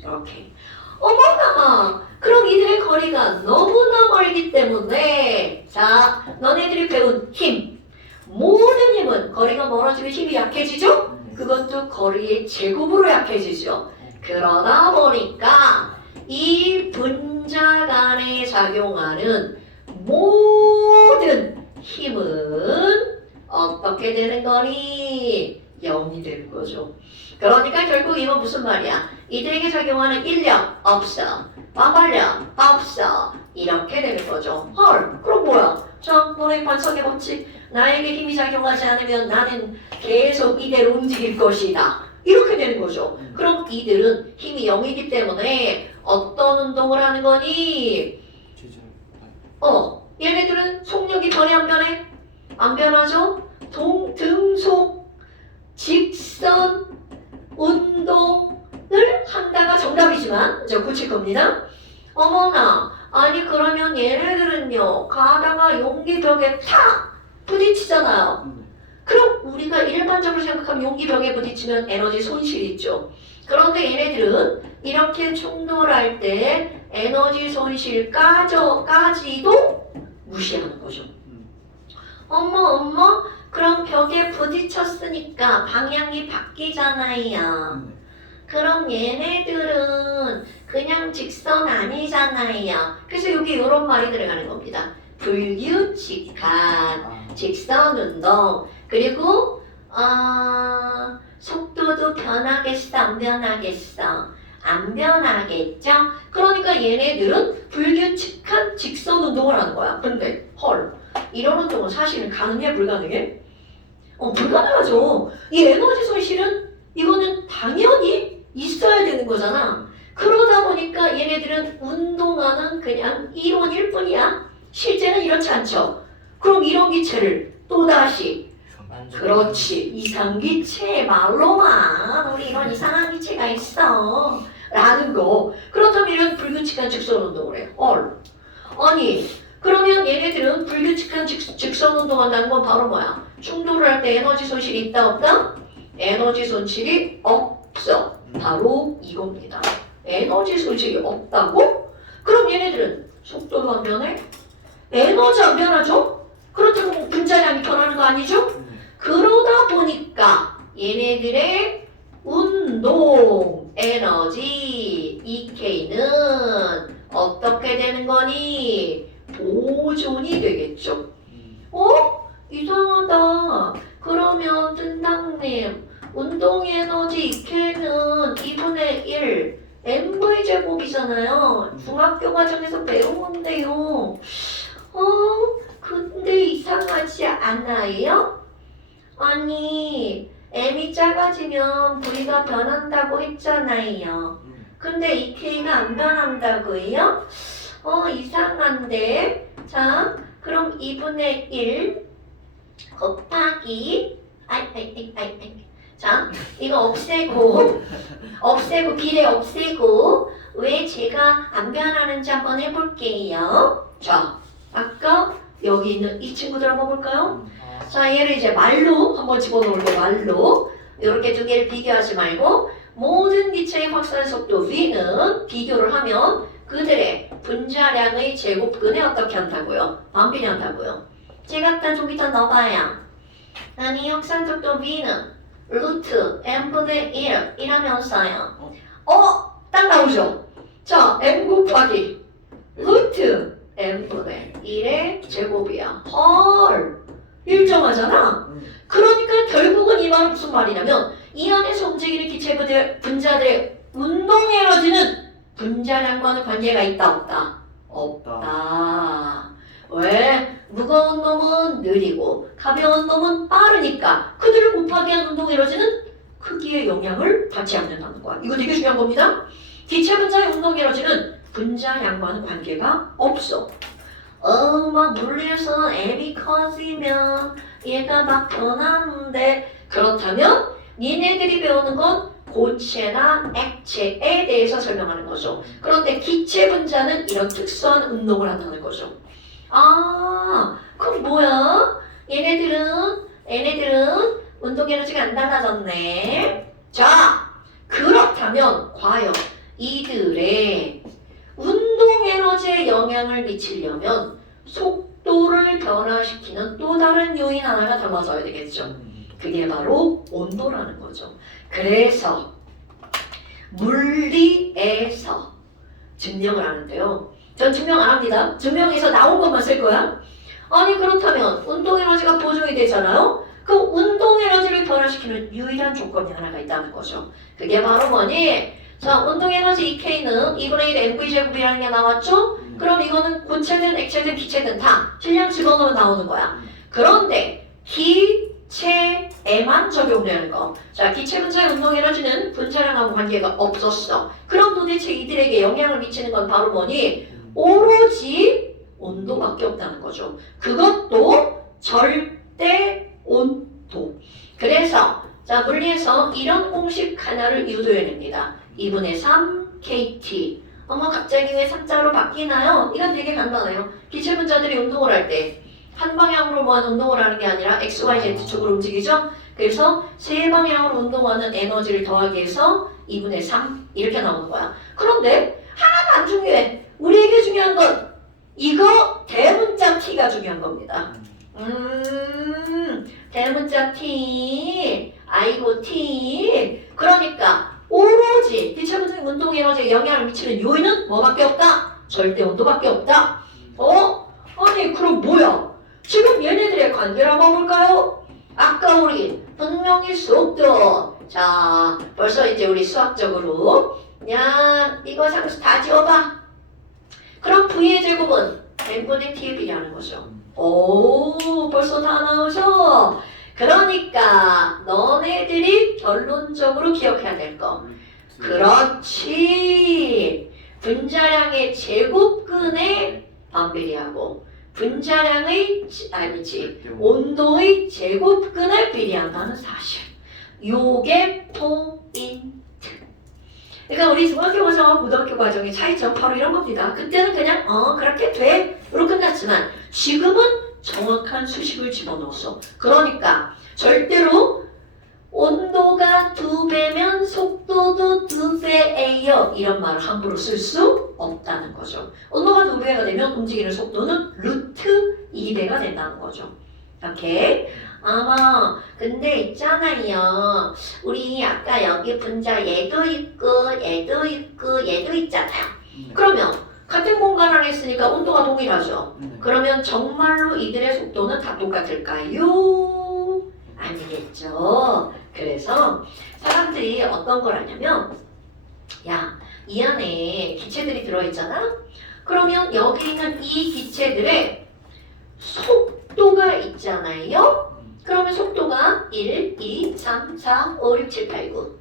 이렇게. 어머나! 그럼 이들의 거리가 너무나 멀기 때문에 자, 너네들이 배운 힘. 모든 힘은 거리가 멀어지면 힘이 약해지죠? 그것도 거리의 제곱으로 약해지죠. 그러다 보니까 이 분자 간에 작용하는 모든 힘은 어떻게 되는 거니? 0이 되는 거죠. 그러니까 결국 이건 무슨 말이야? 이들에게 작용하는 인력 없어. 반발력 없어. 이렇게 되는 거죠. 헐, 그럼 뭐야? 자, 너네 관측해봤지? 나에게 힘이 작용하지 않으면 나는 계속 이대로 움직일 것이다. 이렇게 되는 거죠. 그럼 이들은 힘이 0이기 때문에 어떤 운동을 하는 거니? 얘네들은 속력이 변해 안 변해? 안 변하죠? 등속 직선 운동을 한다가 정답이지만 저 고칠 겁니다. 어머나, 아니 그러면 얘네들은요 가다가 용기벽에 탁 부딪히잖아요. 그럼 우리가 일반적으로 생각하면 용기벽에 부딪히면 에너지 손실이 있죠. 그런데 얘네들은 이렇게 충돌할 때 에너지 손실까지도 무시하는 거죠. 엄마, 그럼 벽에 부딪혔으니까 방향이 바뀌잖아요. 그럼 얘네들은 그냥 직선 아니잖아요. 그래서 여기 이런 말이 들어가는 겁니다. 불규칙한 직선 운동. 그리고 속도도 변하겠어, 안 변하겠어? 안 변하겠죠? 그러니까 얘네들은 불규칙한 직선 운동을 하는 거야. 근데 헐, 이런 운동은 사실은 가능해, 불가능해? 불가능하죠. 이 에너지 손실은 이거는 당연히 있어야 되는 거잖아. 그러다 보니까 얘네들은 운동하는 그냥 이론일 뿐이야. 실제는 이렇지 않죠. 그럼 이런 기체를 또다시 그렇지, 이상기체 말로만 우리 이런 이상한 기체가 있어 라는 거. 그렇다면 이런 불규칙한 직선 운동을 해. 아니 그러면 얘네들은 불규칙한 직선 운동한다는 건 바로 뭐야? 충돌을 할 때 에너지 손실이 있다 없다? 에너지 손실이 없어. 바로 이겁니다. 에너지 손실이 없다고? 그럼 얘네들은 속도도 안 변해? 에너지 안 변하죠? 그렇다면 분자량이 변하는 거 아니죠? 그러다 보니까 얘네들의 운동 에너지 EK는 어떻게 되는 거니? 보존이 되겠죠. 이상하다. 그러면 뜬당님 운동 에너지 EK는 2분의 1 mv 제곱이잖아요. 중학교 과정에서 배운 건데요. 근데 이상하지 않아요? 아니 m이 작아지면 V가 변한다고 했잖아요. 근데 EK가 안 변한다고요? 이상한데. 자, 그럼 2분의 1 곱하기 자, 이거 없애고 비례 없애고 왜 제가 안 변하는지 한번 해볼게요. 자, 아까 여기 있는 이 친구들 한번 볼까요? 자, 얘를 이제 말로 한번 집어넣을게요. 말로 이렇게 두 개를 비교하지 말고 모든 기체의 확산 속도 V는 비교를 하면 그들의 분자량의 제곱근에 어떻게 한다고요? 반비례한다고요. 제가 일단 좀 이따 넣어봐요. 아니 확산 속도 V는 루트 m분의 1 이라면서요. 딱 나오죠? 자, m 곱하기 루트 m분의 1의 제곱이야. 헐, 일정하잖아? 그러니까 결국은 이 말은 무슨 말이냐면 이 안에서 움직이는 기체 분자들의 운동 에너지는 분자량과는 관계가 있다 없다? 없다. 왜? 무거운 놈은 느리고 가벼운 놈은 빠르니까 그들을 곱하기 한 운동 에너지는 크기에 영향을 받지 않는다는 거야. 이거 되게 중요한 겁니다. 기체 분자의 운동 에너지는 분자량과는 관계가 없어. 막 물리에서는 m이 커지면 얘가 막 변하는데 그렇다면 니네들이 배우는 건 고체나 액체에 대해서 설명하는 거죠. 그런데 기체 분자는 이런 특수한 운동을 한다는 거죠. 아, 그럼 뭐야? 얘네들은 운동 에너지가 안 달라졌네. 자, 그렇다면 과연 이들의 운동 에너지에 영향을 미치려면 속도를 변화시키는 또 다른 요인 하나가 달라져야 되겠죠. 그게 바로 온도라는 거죠. 그래서 물리에서 증명을 하는데요. 전 증명 안 합니다. 증명에서 나온 것만 쓸 거야. 아니 그렇다면 운동 에너지가 보존이 되잖아요. 그 운동 에너지를 변화시키는 유일한 조건이 하나가 있다는 거죠. 그게 바로 뭐니? 자, 운동 에너지 EK는 2분의 1 mv제곱이라는 게 나왔죠? 그럼 이거는 고체든 액체든 기체든 다 질량 집어넣으면 나오는 거야. 그런데 기체에만 적용되는 거. 자, 기체 분자의 운동 에너지는 분자량하고 관계가 없었어. 그럼 도대체 이들에게 영향을 미치는 건 바로 뭐니? 오로지 온도밖에 없다는 거죠. 그것도 절대 온도. 그래서 자, 물리에서 이런 공식 하나를 유도해냅니다. 2분의 3 KT. 어머 갑자기 왜 3자로 바뀌나요? 이건 되게 간단해요. 기체 분자들이 운동을 할 때 한 방향으로만 운동을 하는 게 아니라 XYZ 쪽으로 움직이죠. 그래서 세 방향으로 운동하는 에너지를 더하기 위해서 2분의 3 이렇게 나오는 거야. 그런데 하나도 안 중요해. 우리에게 중요한 건 이거 대문자 T가 중요한 겁니다. 대문자 T, 아이고 T. 그러니까 오로지 기체 분자의 운동 에너지에 영향을 미치는 요인은 뭐밖에 없다? 절대 온도밖에 없다. 아니 그럼 뭐야? 지금 얘네들의 관계를 한번 볼까요? 아까 우리 분명히 속도. 자, 벌써 이제 우리 수학적으로 야 이거 상수 다 지워봐. 그럼 V의 제곱은 n분의 T에 비례하는 거죠. 오, 벌써 다 나오죠? 그러니까 너네들이 결론적으로 기억해야 될 거. 그렇지. 분자량의 제곱근에 반비례하고 분자량의 온도의 제곱근에 비례한다는 사실. 요게 포인트. 그러니까 우리 중학교 과정과 고등학교 과정의 차이점 바로 이런 겁니다. 그때는 그냥 그렇게 돼 로 끝났지만 지금은 정확한 수식을 집어넣었어. 그러니까 절대로 온도가 2배면 속도도 2배예요. 이런 말을 함부로 쓸 수 없다는 거죠. 온도가 2배가 되면 움직이는 속도는 루트 2배가 된다는 거죠. 오케이? 근데 있잖아요. 우리 아까 여기 분자 얘도 있고 얘도 있고 얘도 있잖아요. 그러면 같은 공간 안에 있으니까 온도가 동일하죠. 그러면 정말로 이들의 속도는 다 똑같을까요? 아니겠죠. 그래서 사람들이 어떤 걸 하냐면 야, 이 안에 기체들이 들어있잖아? 그러면 여기 있는 이 기체들의 속도가 있잖아요? 그러면 속도가 1, 2, 3, 4, 5, 6, 7, 8, 9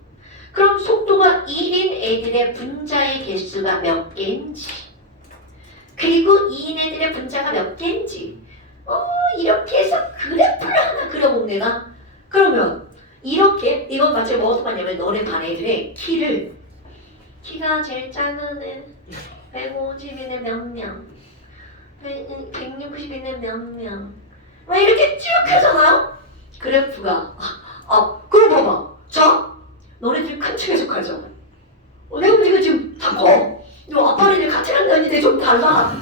그럼 속도가 1인 애들의 분자의 개수가 몇 개인지 그리고 2인 애들의 분자가 몇 개인지 이렇게 해서 그래프를 하나 그려본 내가 그러면 이렇게 이건 마치 뭐 어떻게 하냐면 너네 반 애들의 키가 제일 작은 애 150인에 몇 명 160인에 몇 명 막 이렇게 쭉 하잖아요 그래프가 그럼 봐봐 자 너네들 큰 축에 속하죠 내가 보니까 지금 다 커 너 아빠네들 같이 간다는데 좀 달라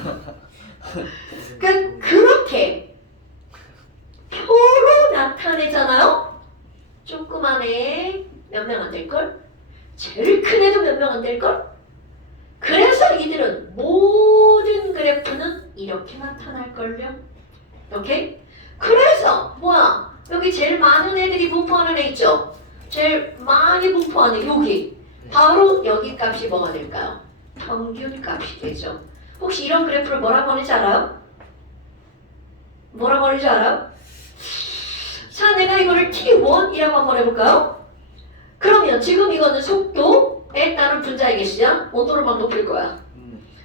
그러니까 그렇게 표로 나타내잖아요 조그만 애 몇 명 안 될걸? 제일 큰 애도 몇 명 안 될걸? 그래서 이들은 모든 그래프는 이렇게 나타날걸요 오케이? 그래서 뭐야 여기 제일 많은 애들이 분포하는 애 있죠? 제일 많이 분포하는 여기 바로 여기 값이 뭐가 될까요? 평균 값이 되죠 혹시 이런 그래프를 뭐라고 하는지 알아요? 뭐라고 하는지 알아요? 자 내가 이거를 T1이라고 한번 해볼까요? 그러면 지금 이거는 속도에 따른 분자의 개수야 온도를 막 높일 거야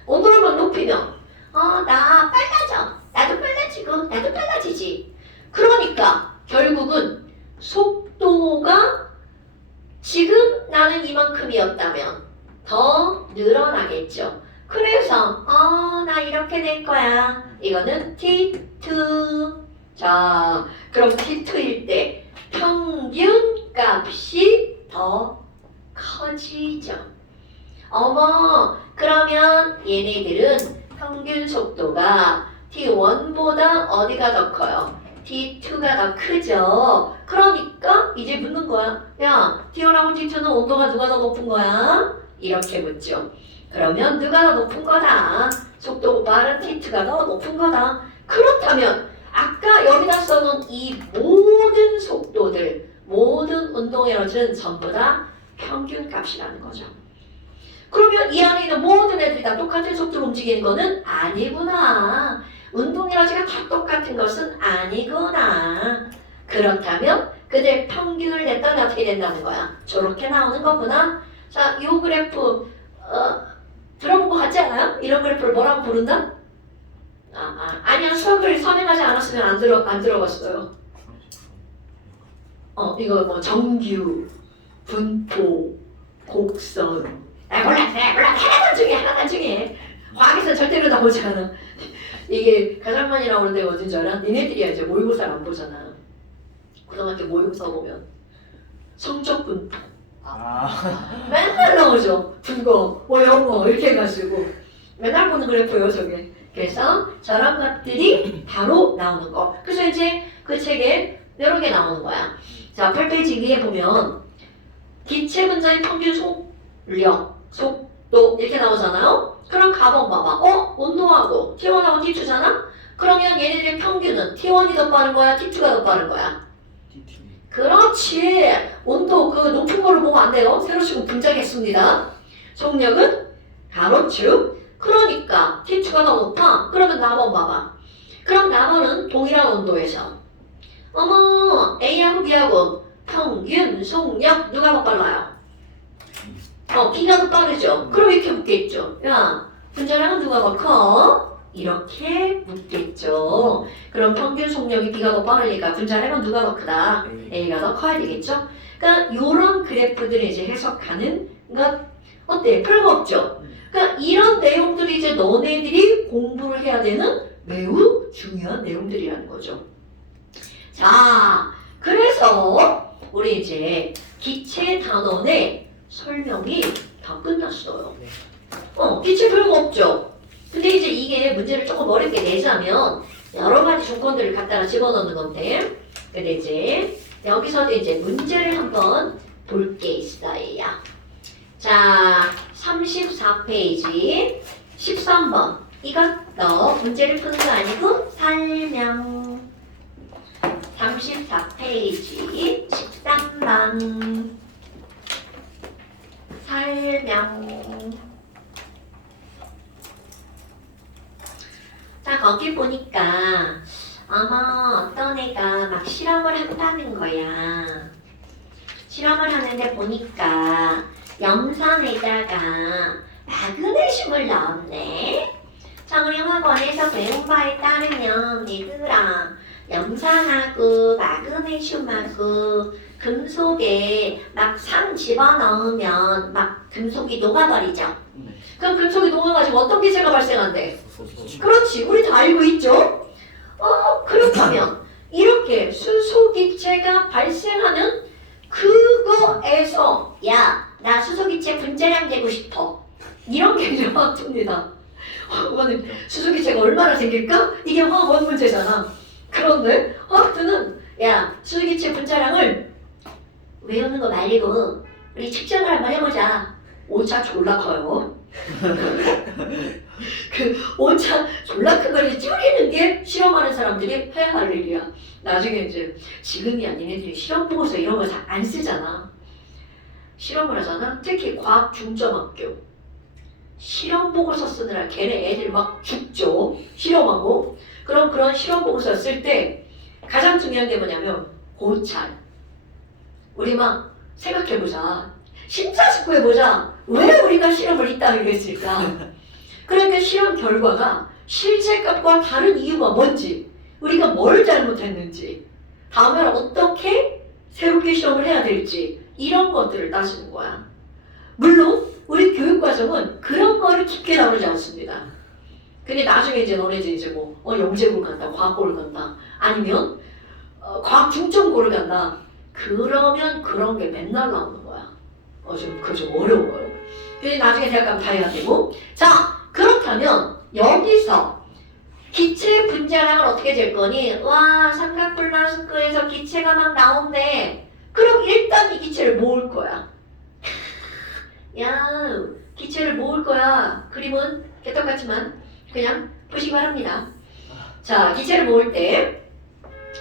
온도를 막 높이면 나 빨라져 나도 빨라지고 나도 빨라지지 그러니까 결국은 속도가 지금 나는 이만큼이었다면 더 늘어나겠죠 그래서 나 이렇게 낼 거야. 이거는 T2. 자, 그럼 T2일 때 평균 값이 더 커지죠. 어머, 그러면 얘네들은 평균 속도가 T1보다 어디가 더 커요? T2가 더 크죠. 그러니까 이제 묻는 거야. 야, T1하고 T2는 온도가 누가 더 높은 거야? 이렇게 묻죠. 그러면 누가 더 높은 거다? 속도 빠른 T2가 더 높은 거다. 그렇다면 아까 여기다 써놓은 이 모든 속도들, 모든 운동 에너지는 전부 다 평균 값이라는 거죠. 그러면 이 안에 있는 모든 애들이 다 똑같은 속도로 움직이는 거는 아니구나. 운동 에너지가 다 똑같은 것은 아니구나. 그렇다면 그들 평균을 냈더니 어떻게 된다는 거야? 저렇게 나오는 거구나. 자, 이 그래프 들어본 거 같지 않아요? 이런 그래프를 뭐라고 부른다? 아니야. 수학을 선행하지 않았으면 안 들어봤어요. 이거 뭐 정규, 분포, 곡선. 몰라. 하나만 중에. 과학에서 절대로 다 보지 않아. 이게 가장만이라고 하는 데가 어딘지 알아? 니네들이야 이제 모의고사를 안 보잖아. 고등학교 모의고사 보면 성적 분포. 맨날 나오죠. 국어, 뭐 영어 이렇게 해가지고 맨날 보는 그래프예요 저게. 그래서 저런 것들이 바로 나오는 거. 그래서 이제 그 책에 여러 개 나오는 거야. 자, 8페이지 위에 보면 기체 분자의 평균 속력, 속도 이렇게 나오잖아요. 그럼 가번 봐봐. 온도하고 T1하고 T2잖아? 그러면 얘네들의 평균은 T1이 더 빠른 거야? T2가 더 빠른 거야? 그렇지. 온도 그 높은 거를 보면 안 돼요. 새로 치고 분자겠습니다. 속력은 가로축. 그러니까 T2가 더 높아. 그러면 나번 봐봐. 그럼 나번은 동일한 온도에서 어머 A하고 B하고 평균 속력 누가 더 빨라요? B가 더 빠르죠. 그럼 이렇게 묻겠죠. 야, 분자량은 누가 더 커? 이렇게 묻겠죠. 그럼 평균 속력이 B가 더 빠르니까 분자량은 누가 더 크다? A가 더 커야 되겠죠. 그러니까 이런 그래프들을 이제 해석하는 것 어때? 별거 없죠. 그러니까 이런 내용들이 이제 너네들이 공부를 해야 되는 매우 중요한 내용들이라는 거죠. 자, 그래서 우리 이제 기체 단원의 설명이 다 끝났어요. 기체 별거 없죠. 근데 이제 이게 문제를 조금 어렵게 내자면 여러 가지 조건들을 갖다가 집어넣는 건데, 근데 이제 여기서도 이제 문제를 한번 볼 게 있어요. 자, 34페이지 13번. 이것도 문제를 푸는 거 아니고 설명. 34페이지 13번. 설명. 자, 거기 보니까 아마 어떤 애가 막 실험을 한다는 거야. 실험을 하는데 보니까 염산에다가 마그네슘을 넣었네. 자, 우리 학원에서 배운 바에 따르면 얘들아, 염산하고 마그네슘하고 금속에 막 상 집어넣으면 막 금속이 녹아버리죠. 그럼 금속이 녹아가지고 어떤 기체가 발생한대? 그렇지, 우리 다 알고 있죠? 그렇다면 이렇게 수소기체가 발생하는 그거에서 야, 나 수소기체 분자량 되고 싶어. 이런 게 나왔습니다. 화학원은 수소기체가 얼마나 생길까? 이게 화학원 문제잖아. 그런데 화학들은 야, 수소기체 분자량을 외우는 거 말고 우리 측정을 한번 해보자. 오차 졸라 커요. 그 오차 졸라 큰 걸 줄이는 게 실험하는 사람들이 해야 할 일이야. 나중에 이제 지금이야 니네들이 실험 보고서 이런 거 잘 안 쓰잖아. 실험을 하잖아. 특히 과학 중점학교. 실험 보고서 쓰느라 걔네 애들 막 죽죠. 실험하고. 그럼 그런 실험 보고서 쓸 때 가장 중요한 게 뭐냐면 고찰. 우리 막 생각해보자. 심사숙고해보자. 왜 우리가 실험을 이따위로 했을까? 그러니까 실험 결과가 실제값과 다른 이유가 뭔지, 우리가 뭘 잘못했는지, 다음에 어떻게 새롭게 실험을 해야 될지 이런 것들을 따지는 거야. 물론 우리 교육과정은 그런 거를 깊게 다루지 않습니다. 근데 나중에 이제 너네들 이제 뭐 영재고를 간다, 과학고를 간다, 아니면 과학 중점고를 간다. 그러면 그런 게 맨날 나오는 거야. 그거 좀 어려워요. 근데 나중에 대학 가면 다 해야 되고. 자, 그렇다면 여기서 기체 분자량은 어떻게 될 거니? 와, 삼각불나스크에서 기체가 막 나온대. 그럼 일단 이 기체를 모을 거야. 야, 기체를 모을 거야. 그림은 개떡같지만 그냥 보시기 바랍니다. 자, 기체를 모을 때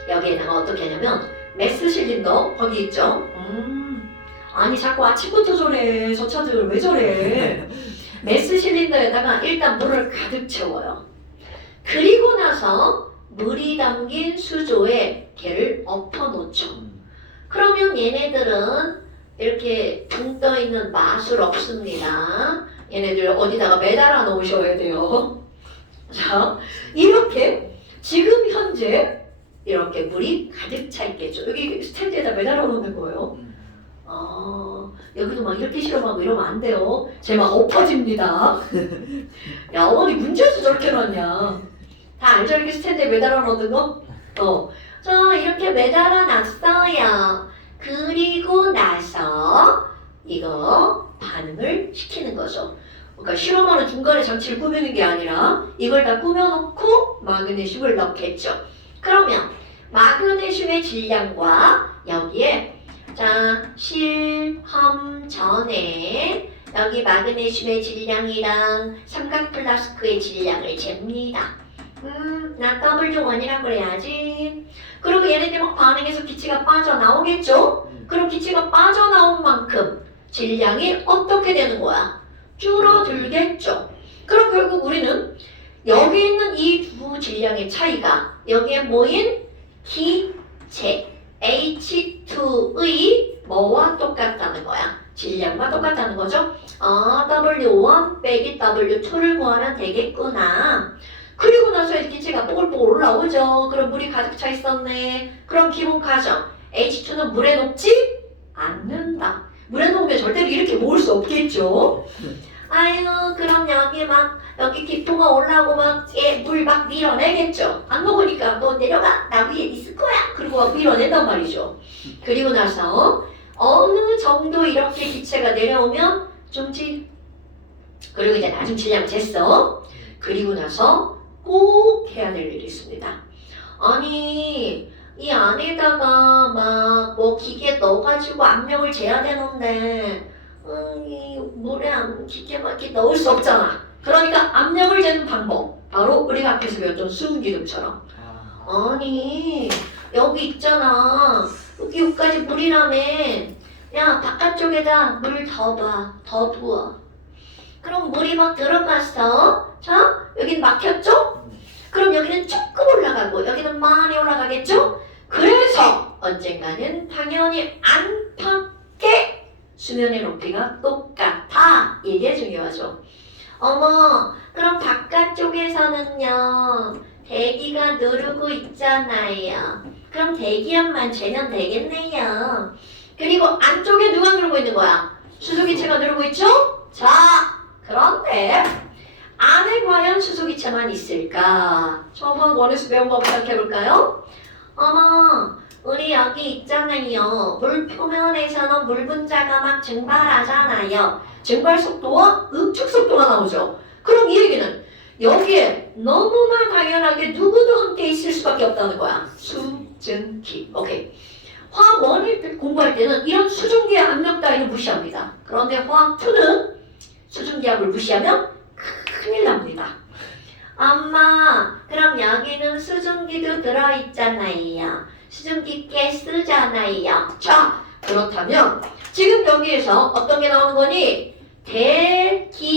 여기에다가 어떻게 하냐면 메스 실린더 거기 있죠? 아니 자꾸 아침부터 저래. 저 차들 왜 저래? 메스 실린더에다가 일단 물을 가득 채워요. 그리고 나서 물이 담긴 수조에 걔를 엎어놓죠. 그러면 얘네들은 이렇게 붕 떠있는 마술 없습니다. 얘네들 어디다가 매달아 놓으셔야 돼요. 자, 이렇게 지금 현재 이렇게 물이 가득 차 있겠죠. 여기 스탠드에다 매달아 놓는 거예요. 여기도 막 이렇게 실험하고 이러면 안 돼요. 쟤 막 엎어집니다. 야, 어머니 문제에서 저렇게 놨냐. 다 알죠? 이렇게 스탠드에 매달아 놓는 거? 자, 이렇게 매달아 놨어요. 그리고 나서 이거 반응을 시키는 거죠. 그러니까 실험하는 중간에 장치를 꾸미는 게 아니라 이걸 다 꾸며놓고 마그네슘을 넣겠죠. 그러면 마그네슘의 질량과 여기에 자, 실험 전에 여기 마그네슘의 질량이랑 삼각 플라스크의 질량을 잽니다. 나 W1이라고 그래야지. 그리고 얘네들 막 반응해서 기체가 빠져나오겠죠? 그럼 기체가 빠져나온 만큼 질량이 어떻게 되는 거야? 줄어들겠죠. 그럼 결국 우리는 여기 있는 이 두 질량의 차이가 여기에 모인 기체 H2의 뭐와 똑같다는 거야? 질량과 똑같다는 거죠? W1 빼기 W2를 구하면 되겠구나. 그리고 나서 이 기체가 뽀글뽀글 올라오죠. 그럼 물이 가득 차 있었네. 그럼 기본 가정 H2는 물에 녹지 않는다. 물에 녹으면 절대로 이렇게 모을 수 없겠죠. 아유, 그럼 여기 기포가 올라오고 물 막 밀어내겠죠. 안 먹으니까 너 내려가. 나 위에 있을 거야. 그리고 막 밀어낸단 말이죠. 그리고 나서 어느 정도 이렇게 기체가 내려오면 그리고 이제 나중 질량 쟀어. 그리고 나서 꼭 해야 될 일이 있습니다. 아니, 이 안에다가 뭐 기계 넣어가지고 압력을 재야 되는데 이 물에 기계 막 이렇게 넣을 수 없잖아. 그러니까 압력을 재는 방법. 바로 우리가 앞에서 배웠던 수은기둥처럼. 아니, 여기 있잖아. 여기까지 물이라며. 야, 바깥쪽에다 물 더 부어. 그럼 물이 막 들어갔어. 자, 여긴 막혔죠? 그럼 여기는 조금 올라가고 여기는 많이 올라가겠죠? 그래서 언젠가는 당연히 안팎의 수면의 높이가 똑같아. 이게 중요하죠. 어머, 그럼 바깥쪽에서는요 대기가 누르고 있잖아요. 그럼 대기압만 재면 되겠네요. 그리고 안쪽에 누가 누르고 있는 거야? 수소기체가 누르고 있죠? 자, 그런데 안에 과연 수소기체만 있을까? 저번 원에서 배운 거 생각해볼까요? 어머, 우리 여기 있잖아요. 물 표면에서는 물 분자가 막 증발하잖아요. 증발 속도와 응축 속도가 나오죠. 그럼 이 얘기는 여기에 너무나 당연하게 누구도 함께 있을 수밖에 없다는 거야. 수증기. 오케이. 화학 1을 공부할 때는 이런 수증기의 압력 따위를 무시합니다. 그런데 화학 2는 수증기압을 무시하면 큰일 납니다. 엄마, 그럼 여기는 수증기도 들어있잖아요. 수증기 꽤 쓰잖아요. 자, 그렇다면 지금 여기에서 어떤 게 나오는 거니?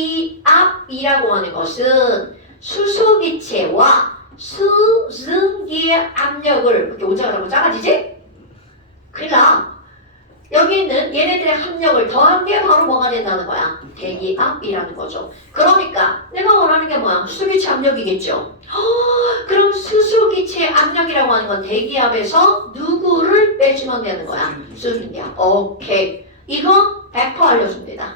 대기압이라고 하는 것은 수소기체와 수증기의 압력을 이렇게 오작을 하고 작아지지? 큰일 나. 여기 있는 얘네들의 합력을 더한 게 바로 뭐가 된다는 거야? 대기압이라는 거죠. 그러니까 내가 원하는 게 뭐야? 수소기체 압력이겠죠. 그럼 수소기체 압력이라고 하는 건 대기압에서 누구를 빼주면 되는 거야? 수증기압. 오케이. 이거 100% 알려줍니다.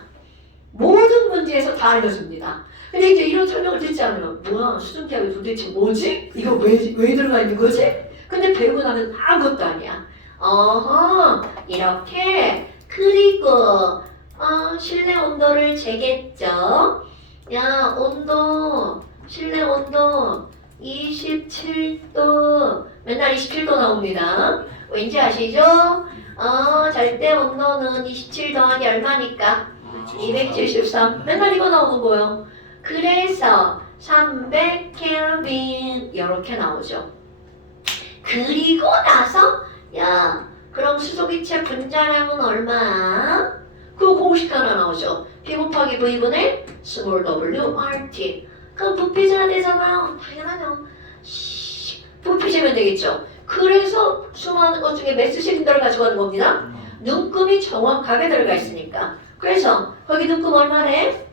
모든 문제에서 다 알려줍니다. 근데 이제 이런 설명을 듣지 않으면 뭐야 수증기압이 도대체 뭐지? 이거 왜 들어가 있는 거지? 근데 배우고 나면 아무것도 아니야. 어허 이렇게 그리고 실내 온도를 재겠죠. 야 온도 실내 온도 27도 맨날 27도 나옵니다. 왠지 아시죠? 절대 온도는 27 더하기 얼마니까? 273 맨날 이거 나오는 거예요. 그래서 300 켈빈 이렇게 나오죠. 그리고 나서 야 그럼 수소기체 분자량은 얼마? 그 공식 하나 나오죠. P 곱하기 V분의 스몰 w RT. 그럼 부피재야 되잖아요. 당연하죠. 부피재면 되겠죠. 그래서 수많은 것 중에 매스 실린더를 가져가는 겁니다. 눈금이 정확하게 들어가 있으니까. 그래서 거기 눈금 얼마래?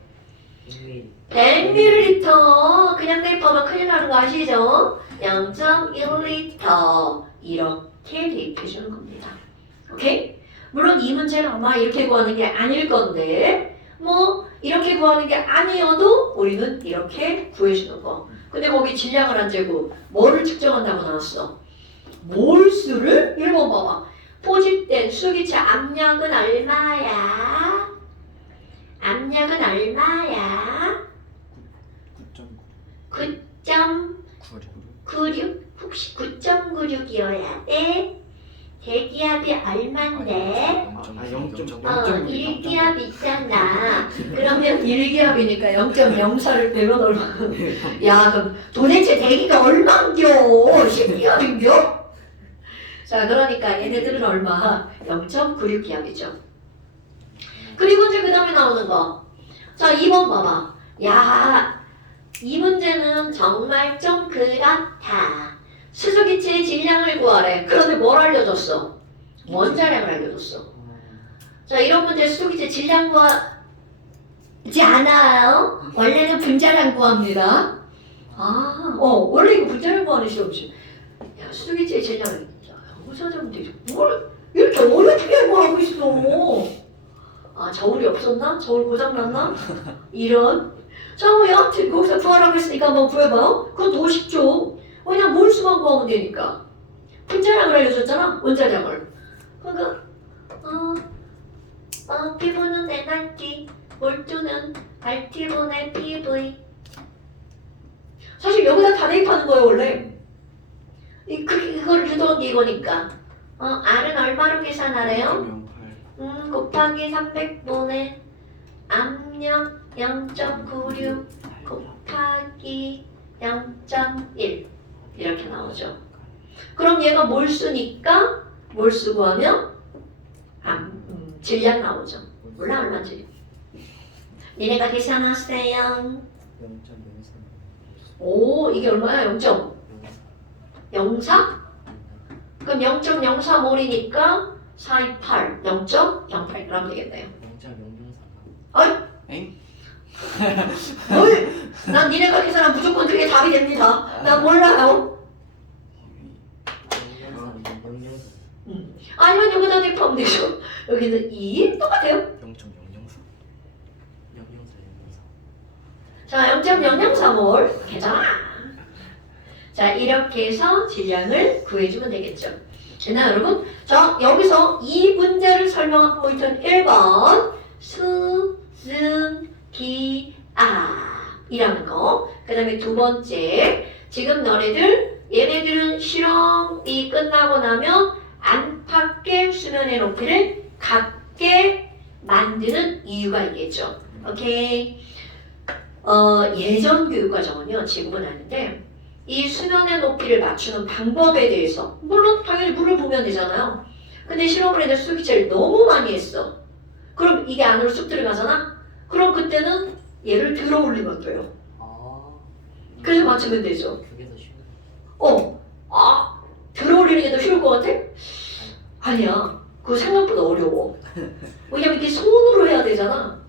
100ml. 그냥 대입하면 큰일 나는 거 아시죠? 0.1L 이렇게 대입해 주는 겁니다. 오케이? 물론 이 문제는 아마 이렇게 구하는 게 아닐 건데 뭐 이렇게 구하는 게 아니어도 우리는 이렇게 구해주는 거. 근데 거기 질량을 안 재고 뭐를 측정한다고 나왔어? 몰수를 1번 봐봐. 포집된 수기체 압력은 얼마야? 압력은 얼마야? 9.96? 혹시 9.96이어야 돼? 대기압이 얼만데? 1기압 있잖아. 그러면 1기압이니까 0.04를 빼면 얼마? 야 그럼 도대체 대기가 얼만겨? 10기압인겨? 자 그러니까 얘네들은 얼마? 0.96기압이죠. 그리고 이제 그 다음에 나오는 거. 자 2번 봐봐. 야 이 문제는 정말 좀 그렇다. 수소기체의 질량을 구하래. 그런데 뭘 알려줬어? 원자량을 알려줬어. 자 이런 문제 수소기체 질량 구하지 않아요. 원래는 분자량 구합니다. 원래 이거 분자량 구하는 시험지. 야 수소기체의 질량을 영사자면 되지. 뭘 이렇게 어렵게 구하고 있어. 저울이 없었나? 저울 고장났나? 이런. 자 여하튼 거기서 구하라고 했으니까 한번 구해봐요. 그건 더 쉽죠. 왜냐면 몰수만 구하면 되니까. 분자량을 알려줬잖아. 원자량을. 그러니까 P분은 nRT, 몰수는 RT분의 PV. 사실 여기다 다 대입하는 거예요 원래. 이걸 유도한 게 이거니까. R은 얼마로 계산하래요? 곱하기 300분의 압력 0.96 곱하기 0.1 이렇게 나오죠. 그럼 얘가 몰수니까 몰수 구하면 질량 나오죠. 몰라 얼마인지. 니네가 계산하세요. 0.03. 오 이게 얼마야? 0.04? 그럼 0.04몰이니까 428 0.08g 되겠네요. 0.004. 어이? 어이? 난 니네가 계산하면 무조건 그게 답이 됩니다. 난 몰라요. 아니면 여기다 대입하면 되죠. 여기는 2 똑같아요. 0.004. 004. 자 0.004몰 괜찮아. 자 이렇게 해서 질량을 구해주면 되겠죠. 됐나요 여러분? 자 여기서 이 문제를 설명한 포인트는 1번 수증기압이라는 거. 그 다음에 두 번째 지금 얘네들은 실험이 끝나고 나면 안팎의 수면의 높이를 같게 만드는 이유가 있겠죠. 오케이. 예전 교육과정은요 지금은 아닌데 이 수면의 높이를 맞추는 방법에 대해서 물론 당연히 물을 보면 되잖아요. 근데 실험을 해서 수기체를 너무 많이 했어. 그럼 이게 안으로 쑥 들어가잖아? 그럼 그때는 얘를 들어 올리면 돼요. 그래서 맞추면 되죠. 그게 더 쉬운. 들어 올리는 게 더 쉬울 것 같아? 아니야. 그거 생각보다 어려워. 왜냐면 이게 손으로 해야 되잖아.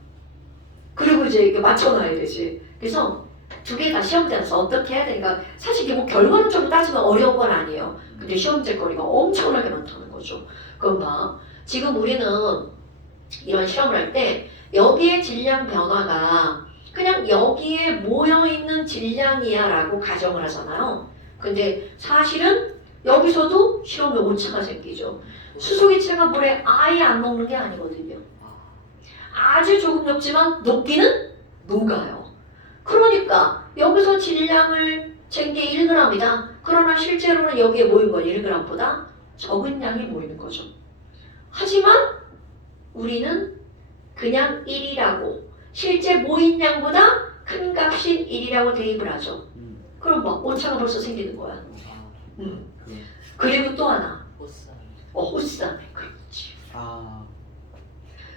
그리고 이제 이게 맞춰놔야 되지. 그래서 두 개 다 시험장에서 어떻게 해야 되니까 사실 이게 뭐 결과론적으로 따지면 어려운 건 아니에요. 근데 시험제 거리가 엄청나게 많다는 거죠. 그럼 봐. 지금 우리는 이런 실험을 할 때 여기에 질량 변화가 그냥 여기에 모여있는 질량이야 라고 가정을 하잖아요. 근데 사실은 여기서도 실험에 오차가 생기죠. 수소기체가 물에 아예 안 녹는 게 아니거든요. 아주 조금 녹지만 녹기는 녹아요. 그러니까 여기서 질량을 잰 게 1g이다. 그러나 실제로는 여기에 모인 건 1g보다 적은 양이 모이는 거죠. 하지만 우리는 그냥 1이라고 실제 모인 양보다 큰 값인 1이라고 대입을 하죠. 그럼 뭐 오차가 벌써 생기는 거야. 그리고 또 하나. 호스안에 그렇지.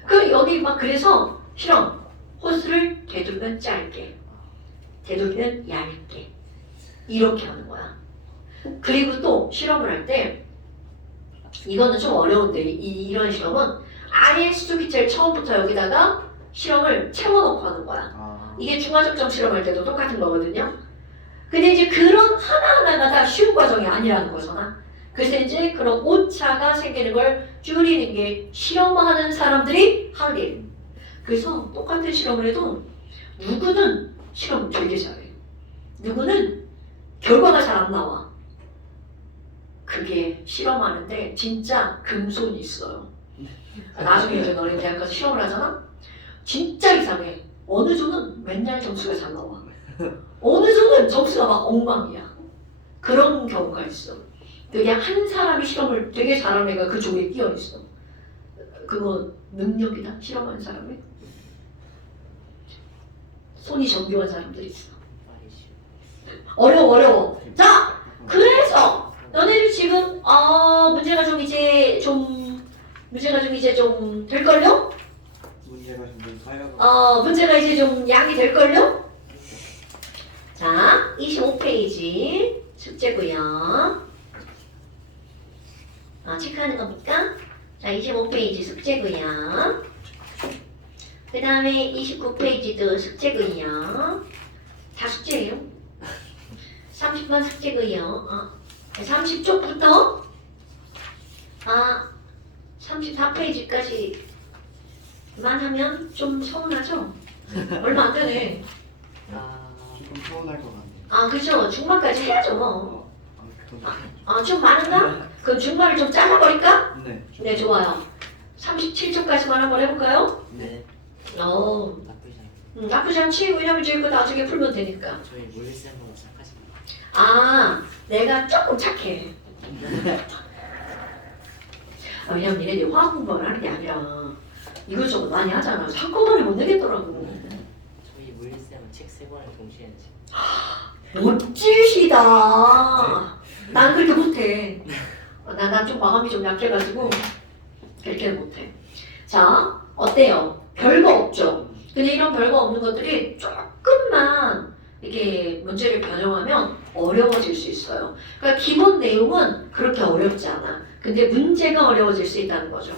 그 여기 막 그래서 실험 호스를 되돌면 짧게 되돌면 얇게 이렇게 하는 거야. 그리고 또 실험을 할 때 이거는 좀 어려운데 이런 실험은 아예 수소기체를 처음부터 여기다가 실험을 채워놓고 하는 거야. 이게 중화적정 실험할 때도 똑같은 거거든요. 근데 이제 그런 하나하나가 다 쉬운 과정이 아니라는 거잖아. 그래서 이제 그런 오차가 생기는 걸 줄이는 게 실험하는 사람들이 할 일. 그래서 똑같은 실험을 해도 누구는 실험 되게 잘해. 누구는 결과가 잘 안 나와. 그게 실험하는데 진짜 금손이 있어요. 나중에 이제 너네 대학 가서 실험을 하잖아? 진짜 이상해. 어느 조는 맨날 점수가 잘 나와. 어느 조는 점수가 막 엉망이야. 그런 경우가 있어. 그게 한 사람이 실험을 되게 잘하는 애가 그 조에 끼어 있어. 그거 능력이다. 실험하는 사람이. 손이 정교한 사람들이 있어. 어려워. 자, 그래서 너네들 지금 문제가 좀 이제 좀 될걸요? 문제가 이제 좀 양이 될걸요? 자, 25페이지 숙제고요. 체크하는 겁니까? 자, 25페이지 숙제고요. 그 다음에 29페이지도 숙제고요. 다 숙제예요. 30번 숙제고요. 30쪽부터 34페이지까지만 하면 좀 서운하죠? 얼마 안 되네. 조금 서운할 것 같네요. 그죠. 중반까지 해야죠 뭐. 좀 많은가? 그럼 중반을 좀 잘라버릴까? 네. 네, 좋아요. 37쪽까지만 한번 해볼까요? 네. 나쁘지 않아요. 나쁘지 않지? 왜냐면 이제 이거 나중에 풀면 되니까. 저희 물리쌤보다 착하십니다. 내가 조금 착해. 왜냐면 얘네들이 화학 공부를 하는 게 아니라 이것저것 많이 하잖아. 한꺼번에 못 내겠더라고. 저희 물리쌤은 책 3권을 동시에 내지. 멋지시다. 난 그렇게 못해. 난 좀 마음이 좀 약해가지고 그렇게 못해. 자, 어때요? 별거 없죠? 근데 이런 별거 없는 것들이 조금만 이렇게 문제를 변형하면 어려워질 수 있어요. 그러니까 기본 내용은 그렇게 어렵지 않아. 근데 문제가 어려워질 수 있다는 거죠.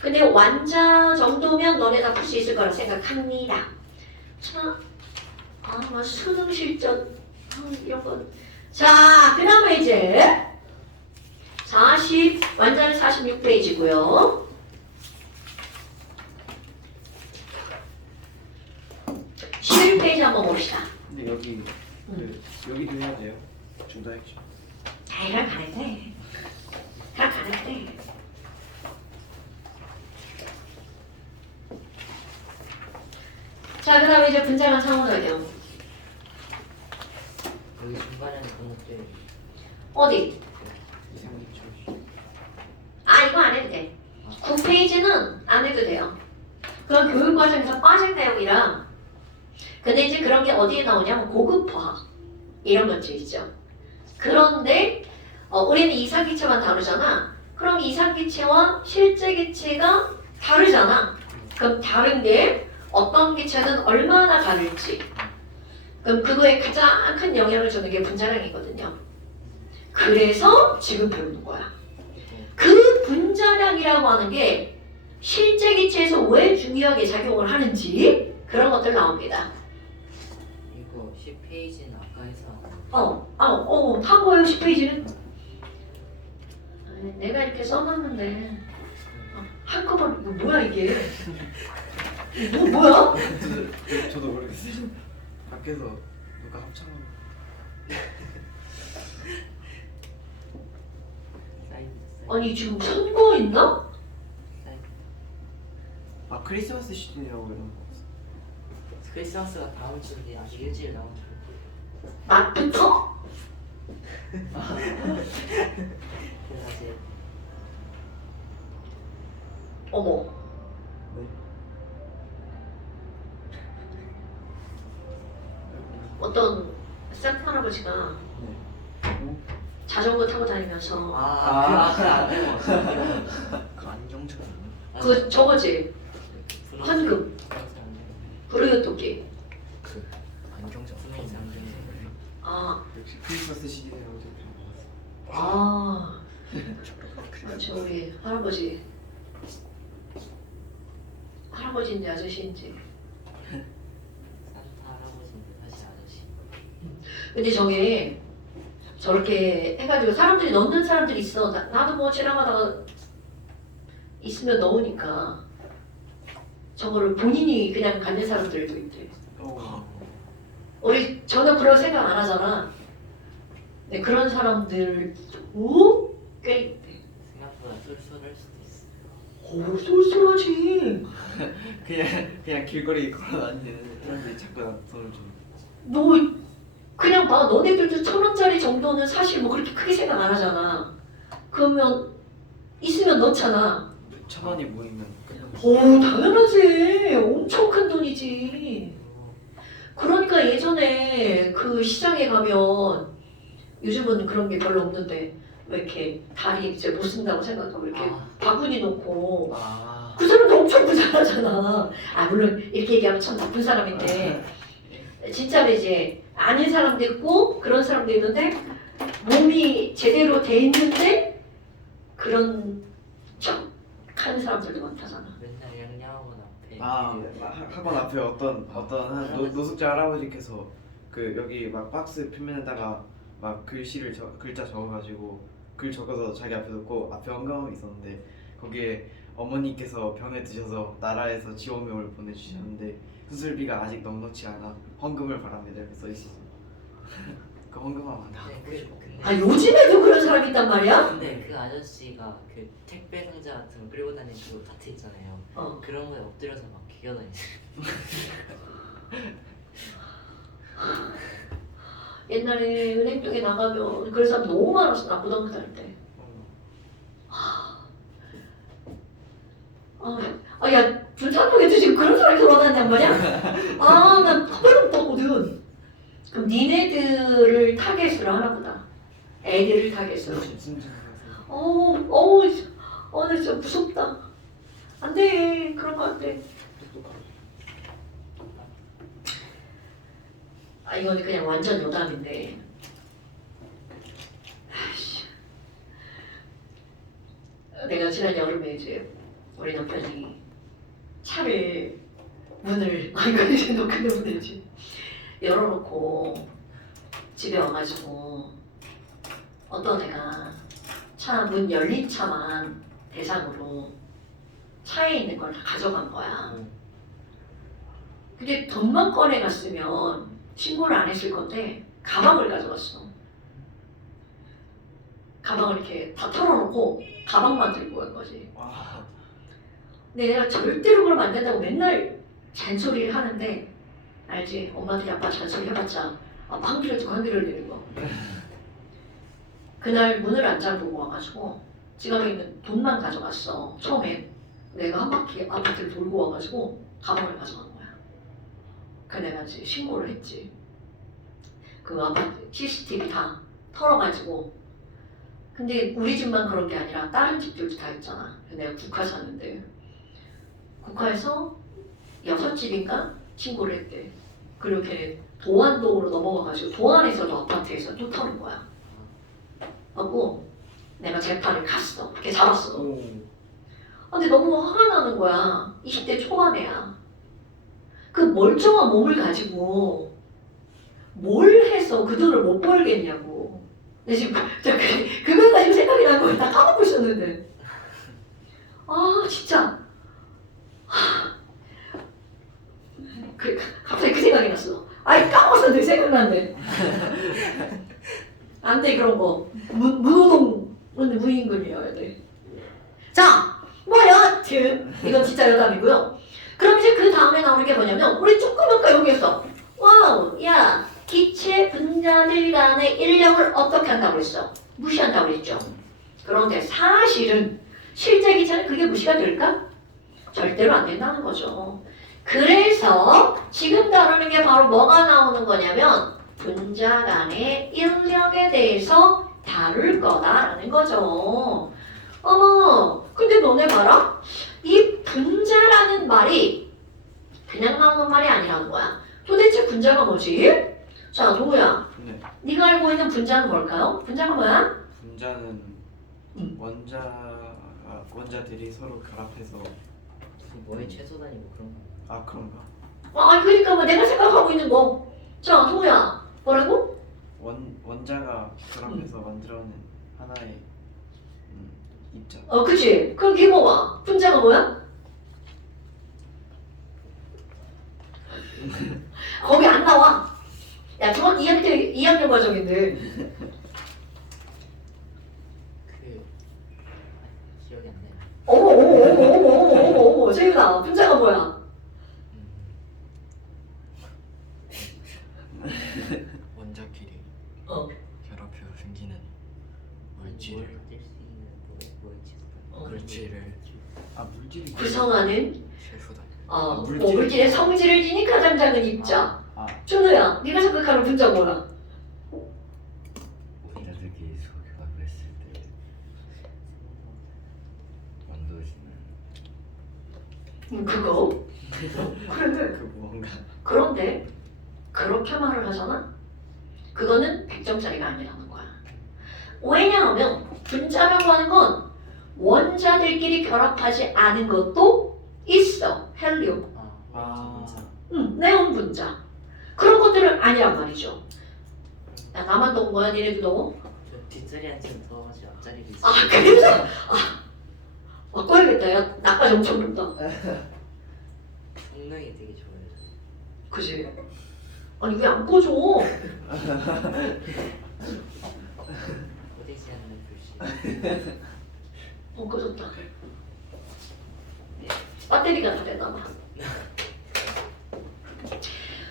근데 완자 정도면 너네 다 풀 수 있을 거라 생각합니다. 자, 수능 실전 이런 거. 자, 그 다음에 이제 완자는 46페이지고요. 11페이지 한번 봅시다. 근데 여기도 해야 돼요? 중단 액션. 이랑 가는데. 자, 그 다음에 이제 분자간 상호작용. 여기 중간에는 공목들 어디? 이상기초. 이거 안 해도 돼. 9페이지는 안 해도 돼요. 그건 교육과정에서 빠진 내용이라. 근데 이제 그런 게 어디에 나오냐면 고급화학 이런 것들 있죠. 그런데 우리는 이상기체만 다루잖아. 그럼 이상기체와 실제 기체가 다르잖아. 그럼 다른 게 어떤 기체는 얼마나 다를지. 그럼 그거에 가장 큰 영향을 주는 게 분자량이거든요. 그래서 지금 배우는 거야. 그 분자량이라고 하는 게 실제 기체에서 왜 중요하게 작용을 하는지 그런 것들 나옵니다. 이거 10페이지는 아까 해서 한 거예요, 10페이지는? 내가 이렇게 써놨는데 한꺼번에 이거 뭐야 이게? 뭐야? 저도 모르겠어요. 밖에서 누가 합창하고. 사이드 아니 지금 선거 있나? 사이드. 아 크리스마스 시즌이라고 이런 거. 크리스마스가 다음 주인데 아직 일주일 남았죠. 낮부터? 그래서 이제 어머. 네. 어떤 산타 할아버지가 네. 자전거 타고 다니면서 그 안경 그 안경처럼. 그 저거지 황금 부르는 토끼. 그 안경처럼. 분명히 안경. 아, 역시 크리스마스 시즌이라고 제가 봤어요. 아, 저 우리 할아버지인지 아저씨인지. 산타 할아버지인데 다시 아저씨. 근데 저게 저렇게 해가지고 사람들이 넣는 사람들이 있어. 나도 뭐 지나가다가 있으면 넣으니까 저거를 본인이 그냥 갖는 사람들도 있대. 우리 전혀 그런 생각 안 하잖아. 근데 그런 사람들도 꽤 있대. 생각보다 쏠쏠할 수도 있어. 오, 쏠쏠하지. 그냥 길거리 걸어다니는 사람들이 자꾸 손을 좀. 너 그냥 봐. 너네들도 1,000원짜리 정도는 사실 뭐 그렇게 크게 생각 안 하잖아. 그러면 있으면 넣잖아. 1,000원이 모이면 그냥. 오, 당연하지. 엄청 큰 돈이지. 그러니까 예전에 그 시장에 가면 요즘은 그런 게 별로 없는데 왜 이렇게 다리 이제 못 쓴다고 생각하고 이렇게 바구니 놓고 아. 그 사람도 엄청 부자라잖아. 아 물론 이렇게 얘기하면 참 나쁜 사람인데 진짜로 이제 아닌 사람도 있고 그런 사람도 있는데 몸이 제대로 돼 있는데 그런 척 하는 사람들도 많다잖아. 맨날 양양학원 앞에. 학원 앞에 어떤 한 노숙자 할아버지께서 그 여기 막 박스 표면에다가 막 글자 적어가지고 글 적어서 자기 앞에 놓고 앞에 헌금함이 있었는데 거기에 어머니께서 병에 드셔서 나라에서 지원금을 보내주셨는데 수술비가 아직 넉넉치 않아 헌금을 바랍니다 이렇게 써있었어. 그 헌금함 하나. 근데 아 요즘에도 그런 사람이 있단 말이야? 근데 그 아저씨가 그 택배 상자 같은 거 끌고 다니는 그 파트 있잖아요. 어. 그런 거에 엎드려서 막 기어다니세요. 옛날에 은행 쪽에 나가면 그런 사람 너무 많았어. 나 고등학교 다닐 때. 야, 불타동에도 지금 그런 사람이 돌아다닌단 말이야? 난 커버를 못하거든. 그럼 니네들을 타겟으로 하나 보다. 애들을 타겟으로. 진짜. 나 진짜 무섭다. 안 돼. 그런 거 안 돼. 이거는 그냥 완전 노담인데. 내가 지난 여름에 이제 우리 남편이 차를 문을 이거 이제 놓고 문이지 열어놓고 집에 와가지고 어떤 애가 차 문 열린 차만 대상으로 차에 있는 걸 다 가져간 거야. 근데 돈만 꺼내 갔으면 신고를 안 했을 건데 가방을 가져갔어. 가방을 이렇게 다 털어놓고 가방만 들고 간 거지. 와. 근데 내가 절대로 그러면 안 된다고 맨날 잔소리를 하는데 알지? 엄마들이 아빠 잔소리 해봤자 아빠 한 귀를 듣고 한 귀를 내는 거. 그날 문을 안 잠그고 와가지고 지갑에 있는 돈만 가져갔어. 처음엔 내가 한 바퀴 아파트를 돌고 와가지고 가방을 가져간 거야. 그 내가 이제 신고를 했지. 그 아파트 CCTV 다 털어가지고. 근데 우리 집만 그런 게 아니라 다른 집들도 다 있잖아. 내가 국화 사는데 국화에서 6집인가 신고를 했대. 그렇게 도안동으로 넘어가가지고 도안에서도 아파트에서 또 터는 거야. 하고 내가 재판을 갔어. 이렇게 잡았어. 근데 너무 화가 나는 거야. 20대 초반 애야. 그 멀쩡한 몸을 가지고 뭘 해서 그 돈을 못 벌겠냐고. 근데 지금 그걸 가지고 생각이 난 거야. 다 까먹고 있었는데. 진짜 안 돼. 안 돼, 그런 거. 무노동 무임금이어야 돼. 자, 뭐 여하튼 이건 진짜 여담이고요. 그럼 이제 그 다음에 나오는 게 뭐냐면 우리 조금 아까 여기에서 와우, 야, 기체 분자들 간의 인력을 어떻게 한다고 그랬어? 무시한다고 그랬죠. 그런데 사실은 실제 기체는 그게 무시가 될까? 절대로 안 된다는 거죠. 그래서 지금 다루는 게 바로 뭐가 나오는 거냐면 분자 간의 인력에 대해서 다룰 거다라는 거죠. 어머, 근데 너네 봐라. 이 분자라는 말이 그냥 나오는 말이 아니라는 거야. 도대체 분자가 뭐지? 자, 동우야. 네. 네가 알고 있는 분자는 뭘까요? 분자가 뭐야? 분자는 원자들이 서로 결합해서 무슨 뭐의 최소단이고 그런 거. 아 그런가? 아, 그러니까 뭐 내가 생각하고 있는 거. 자, 동우야. 뭐라고? 원자가 결합해서 만들어낸 하나의 입자. 그치. 그럼 이게 뭐야? 분자가 뭐야? 거기 안 나와. 야, 중학 2학년 과정인데. 기억이 안 나요. 어머, 세윤아. 분자가 뭐야? 원자끼리 어. 결합해서 생기는 물질을 만들 수 있는 뭐의 최소단. 물질을 아 물질이 구성하는 최소단. 물질의 성질을 지닌 가장 작은 입자. 아 준우야, 네가 생각하는 분자 뭐야? 원자들끼리 서로 결합을 했을 때 만들어지는 그거. 그런데 그 무언가. 그런데 그렇게 말을 하잖아? 그거는 100점짜리가 아니라는 거야. 왜냐하면 분자라고 하는 건 원자들끼리 결합하지 않은 것도 있어. 헬륨, 아 네온 분자. 그런 것들은 아니란 말이죠. 야, 나만 더운 거야? 니네도 더워? 저 뒷자리 앉으면 더워가지고 앞자리도 있어. 아, 그래서? 바꿔야겠다. 야, 나까지 엄청 덥다. 성능이 되게 좋아요. 그지? 아니, 왜 안 꺼져? 오대지 않는 글씨. 꺼졌다. 배터리가 다 됐나봐.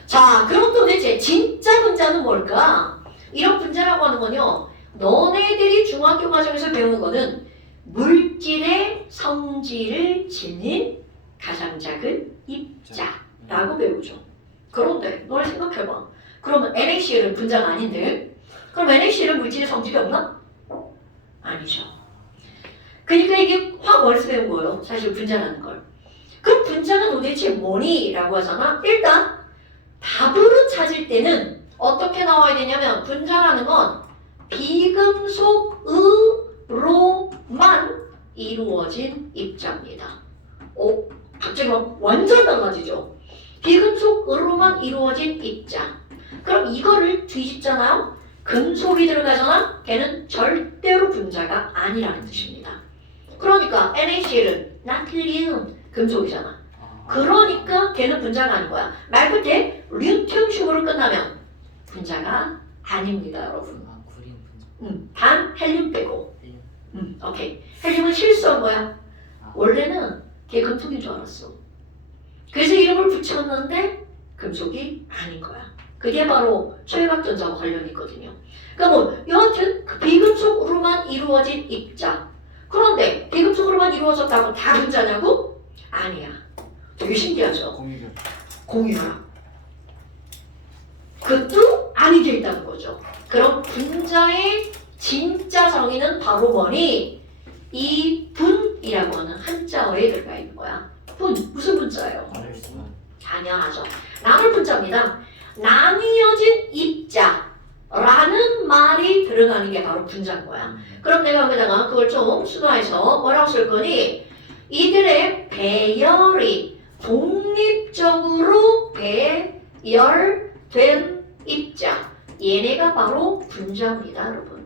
자, 그럼 도대체 진짜 분자는 뭘까? 이런 분자라고 하는 건요, 너네들이 중학교 과정에서 배우는 거는 물질의 성질을 지닌 가장 작은 입자라고 배우죠. 그런데 너네 생각해봐. 그러면 NaCl은 분자가 아닌데, 그럼 NaCl은 물질의 성질이 없나? 아니죠. 그러니까 이게 화학원에서 배운 거예요. 사실 분자라는 걸. 그럼 분자가 도대체 뭐니? 라고 하잖아. 일단 답으로 찾을 때는 어떻게 나와야 되냐면 분자라는 건 비금속으로만 이루어진 입자입니다. 갑자기 막 완전 달라지죠. 비금속으로만 이루어진 입자. 그럼 이거를 뒤집잖아요. 금속이 들어가잖아. 걔는 절대로 분자가 아니라는 뜻입니다. 그러니까 NaCl은 나트륨 금속이잖아. 그러니까 걔는 분자가 아닌 거야. 말 끝에 류튬식으로 끝나면 분자가 아닙니다, 여러분. 아 구린 분자. 단 헬륨 빼고. 헬륨. 오케이. 헬륨은 실수한 거야. 아. 원래는 걔 금속인 줄 알았어. 그래서 이름을 붙였는데 금속이 아닌 거야. 그게 바로 철갑전자와 관련이 있거든요. 그러니까 뭐 여하튼 그 비금속으로만 이루어진 입자. 그런데 비금속으로만 이루어졌다고 다 분자냐고? 아니야. 되게 신기하죠. 공유결. 공유라. 그것도 아니게 있다는 거죠. 그럼 분자의 진짜 정의는 바로 뭐니? 이 분이라고 하는 한자어에 들어가 있는 거야. 분, 무슨 분자예요? 당연하죠. 나눌 분자입니다. 나뉘어진 입자라는 말이 들어가는 게 바로 분자인 거야. 그럼 내가 여기다가 그걸 좀 순화해서 뭐라고 쓸 거니? 이들의 배열이 독립적으로 배열된 입자. 얘네가 바로 분자입니다, 여러분.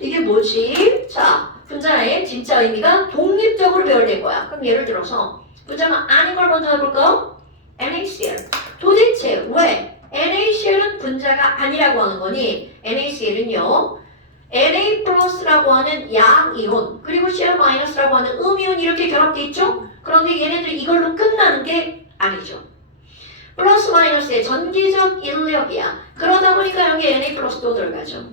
이게 뭐지? 자, 분자의 진짜 의미가 독립적으로 배열된 거야. 그럼 예를 들어서 분자가 아닌 걸 먼저 해볼까요? NaCl. 도대체 왜 NaCl은 분자가 아니라고 하는 거니 NaCl은요. Na 플러스라고 하는 양이온 그리고 Cl 마이너스라고 하는 음이온 이렇게 결합돼 있죠? 그런데 얘네들 이걸로 끝나는 게 아니죠. 플러스 마이너스의 전기적 인력이야. 그러다 보니까 여기 Na 플러스도 들어가죠.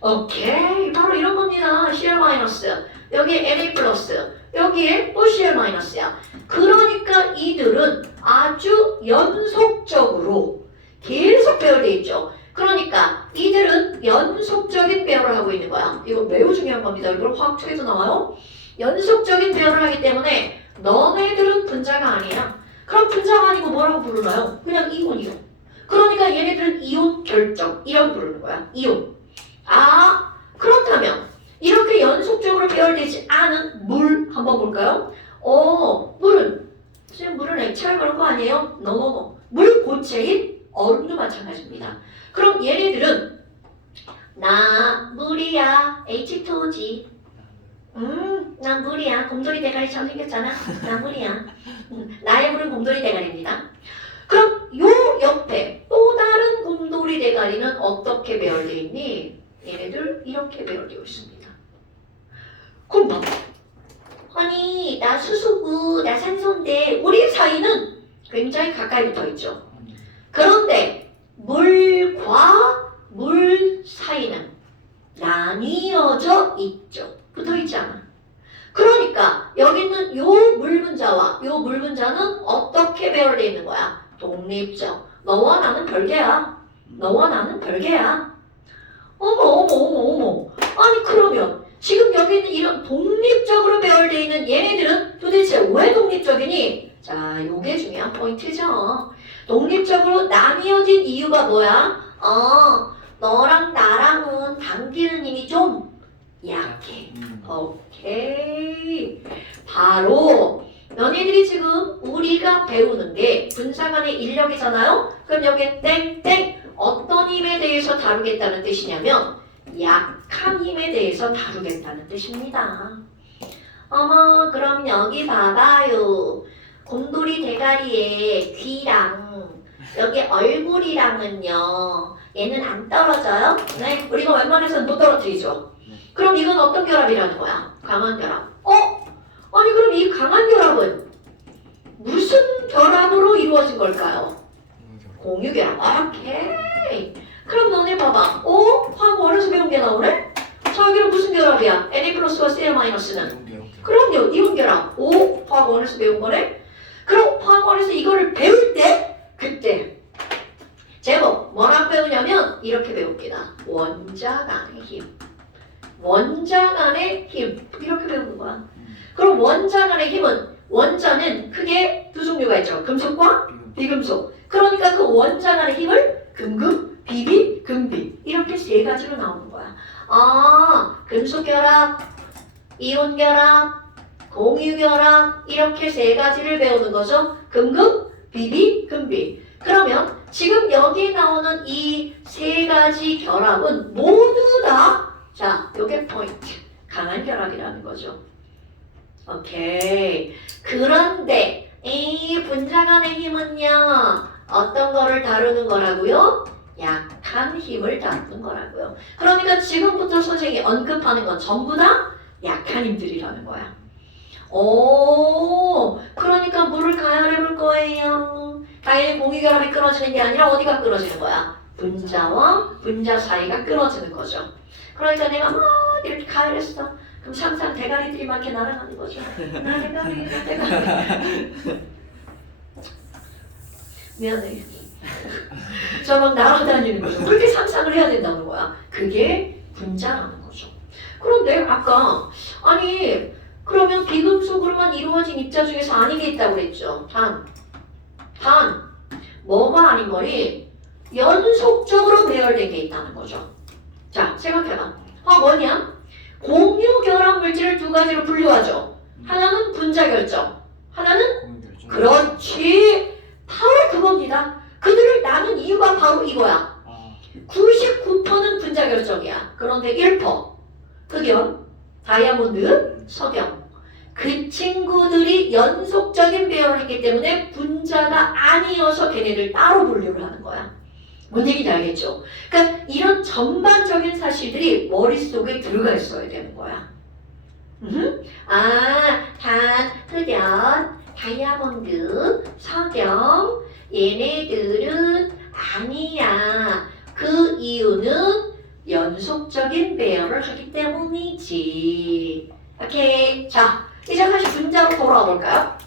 오케이 바로 이런 겁니다. Cl 마이너스 여기에 Na 플러스 여기에 또 Cl 마이너스야. 그러니까 이들은 아주 연속적으로 계속 배열돼 있죠. 그러니까 이들은 연속적인 배열을 하고 있는 거야. 이거 매우 중요한 겁니다. 이걸 화학초에서 나와요. 연속적인 배열을 하기 때문에 너네들은 분자가 아니야. 그럼 분자가 아니고 뭐라고 부르나요? 그냥 이온이요. 그러니까 얘네들은 이온 결정이라고 부르는 거야. 이온. 아 그렇다면 이렇게 연속적으로 배열되지 않은 물 한번 볼까요? 물은 지금 물은 액체를 그런 거 아니에요? 노노노. 물 고체인 얼음도 마찬가지입니다. 그럼 얘네들은 나 물이야 H2O지. 난 물이야. 곰돌이 대가리처럼 생겼잖아. 나 물이야. 나의 물은 곰돌이 대가리입니다. 그럼 요 옆에 또 다른 곰돌이 대가리는 어떻게 배열되어 있니? 얘네들 이렇게 배열되어 있습니다. 그럼 뭐? 아니 나 수소고 나 산소인데 우리 사이는 굉장히 가까이 붙어 있죠. 그런데 물과 물 사이는 나뉘어져 있죠. 붙어 있지 않아. 그러니까 여기 있는 요 물 분자와 요 물 분자는 어떻게 배열되어 있는 거야? 독립적. 너와 나는 별개야. 너와 나는 별개야. 어머. 아니 그러면 지금 여기 있는 이런 독립적으로 배열되어 있는 얘네들은 도대체 왜 독립적이니? 자, 요게 중요한 포인트죠. 독립적으로 나뉘어진 이유가 뭐야? 너랑 나랑은 당기는 힘이 좀 약해. 오케이. 바로 너네들이 지금 우리가 배우는 게 분자 간의 인력이잖아요? 그럼 여기에 땡땡 어떤 힘에 대해서 다루겠다는 뜻이냐면 약한 힘에 대해서 다루겠다는 뜻입니다. 어머 그럼 여기 봐봐요. 곰돌이 대가리에 귀랑 여기 얼굴이랑은요 얘는 안 떨어져요? 네, 우리가 웬만해서는 못 떨어뜨리죠. 그럼 이건 어떤 결합이라는 거야? 강한 결합. 아니 그럼 이 강한 결합은 무슨 결합으로 이루어진 걸까요? 공유 결합. 오케이. 그럼 너네 봐봐. 화학 원에서 배운 게 나오네? 자 여기는 무슨 결합이야? Na 플러스와 Cl 마이너스는? 그럼요. 이온 결합. 화학 원에서 배운 거네? 그럼 화학 원에서 이거를 배울 때 그때 제목 뭐랑 배우냐면 이렇게 배웁니다. 원자 간의 힘. 원자 간의 힘. 이렇게 배우는 거야. 그럼 원자 간의 힘은 원자는 크게 두 종류가 있죠. 금속과 비금속. 그러니까 그 원자 간의 힘을 금금, 비비, 금비 이렇게 세 가지로 나오는 거야. 금속 결합, 이온 결합, 공유 결합 이렇게 세 가지를 배우는 거죠. 금금, 비비, 금비. 그러면 지금 여기 나오는 이 세 가지 결합은 모두 다 자, 요게 포인트. 강한 결합이라는 거죠. 오케이. 그런데 이 분자 간의 힘은요. 어떤 거를 다루는 거라고요? 약한 힘을 다루는 거라고요. 그러니까 지금부터 선생님이 언급하는 건 전부 다 약한 힘들이라는 거야. 그러니까 물을 가열해 볼 거예요. 당연히 공유결합이 끊어지는 게 아니라 어디가 끊어지는 거야? 분자와 분자 사이가 끊어지는 거죠. 그러니까 내가 막 이렇게 가열했어. 그럼 항상 대가리들이 막 이렇게 날아가는 거죠. 나 대가리. 미안해. 저 막 날아다니는 거죠. 그렇게 상상을 해야 된다는 거야. 그게 분자라는 거죠. 그런데 아까 아니 그러면 비금속으로만 이루어진 입자 중에서 아닌 게 있다고 그랬죠. 단 뭐가 아닌 거니? 연속적으로 배열된 게 있다는 거죠. 자 생각해봐. 뭐냐? 공유 결합 물질을 두 가지로 분류하죠. 하나는 분자 결정, 하나는 그렇지. 바로 그겁니다. 그들을 나눈 이유가 바로 이거야. 99%는 분자 결정이야. 그런데 1% 흑연, 다이아몬드, 석영 그 친구들이 연속적인 배열을 했기 때문에 분자가 아니어서 걔네들 따로 분류를 하는 거야. 뭔 얘기인지 알겠죠? 그러니까 이런 전반적인 사실들이 머릿속에 들어가 있어야 되는 거야. 단, 흑연, 다이아몬드, 석영, 얘네들은 아니야. 그 이유는 연속적인 배열을 하기 때문이지. 오케이. 자, 이제 다시 분자로 돌아와 볼까요?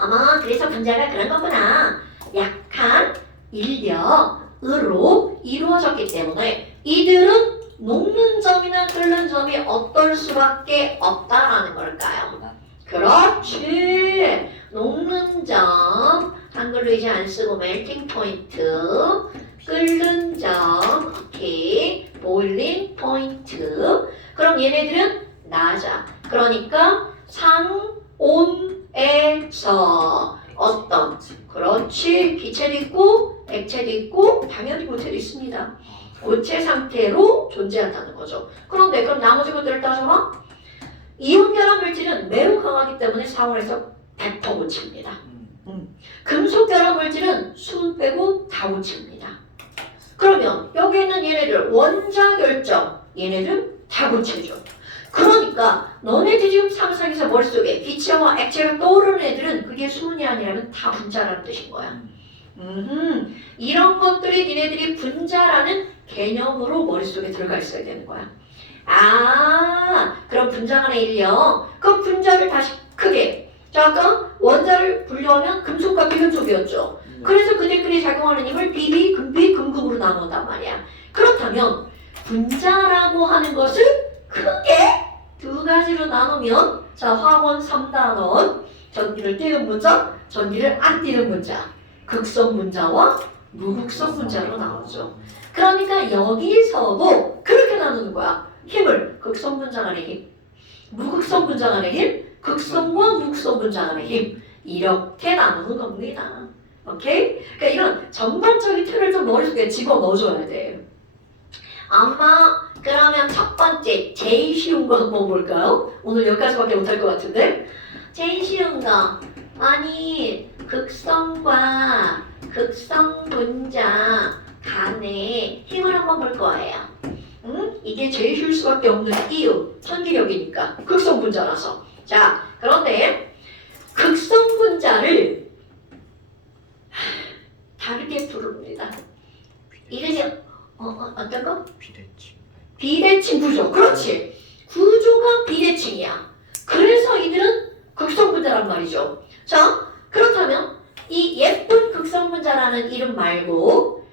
어머, 그래서 분자가 그런 거구나. 약한 인력으로 이루어졌기 때문에 이들은 녹는 점이나 끓는 점이 어떨 수밖에 없다라는 걸까요? 그렇지. 녹는 점, 한글로 이제 안 쓰고 멜팅 포인트, 끓는 점, 오케이, 보일링 포인트. 그럼 얘네들은 낮아. 그러니까 상온에서 어떤, 그렇지, 기체도 있고 액체도 있고 당연히 고체도 있습니다. 고체 상태로 존재한다는 거죠. 그런데 그럼 나머지 것들을 따져봐. 이온 결합 물질은 매우 강하기 때문에 상온에서 100% 고체입니다. 금속 결합 물질은 수분 빼고 다 고체입니다. 그러면 여기 있는 얘네들 원자 결정, 얘네들 다 고체죠. 그러니까 너네들이 지금 상상해서 머릿속에 기체와 액체가 떠오르는 애들은 그게 수분이 아니라면 다 분자라는 뜻인 거야. 이런 것들이 니네들이 분자라는 개념으로 머릿속에 들어가 있어야 되는 거야. 그럼 분자 간의 인력. 그럼 분자를 다시 크게. 자, 아까 원자를 분류하면 금속과 비금속이었죠. 그래서 그들끼리 작용하는 힘을 비비, 금비, 금금으로 나눈단 말이야. 그렇다면 분자라고 하는 것을 크게 두 가지로 나누면 자, 화원 3단원, 전기를 띄는 분자, 전기를 안 띄는 분자, 극성 분자와 무극성 분자로 나누죠. 그러니까 여기서도 그렇게 나누는 거야. 힘을 극성 분자 간의 힘, 무극성 분자 간의 힘, 극성과 무극성 분자 간의 힘 이렇게 나누는 겁니다. 오케이? 그러니까 이런 전반적인 틀을 좀 머릿속에 집어넣어줘야 돼. 그러면 첫 번째 제일 쉬운 거 한번 볼까요? 오늘 여기까지밖에 못할 것 같은데 제일 쉬운 거 아니 극성과 극성 분자 간의 힘을 한번 볼 거예요. 이게 제일 쉬울 수밖에 없는 이유 천기력이니까 극성 분자라서. 자, 그런데 극성 분자를 다르게 부릅니다. 이름이 어떤 거? 비대칭. 비대칭 구조. 그렇지. 구조가 비대칭이야. 그래서 이들은 극성 분자란 말이죠. 자, 그렇다면 이 예쁜 극성 분자라는 이름 말고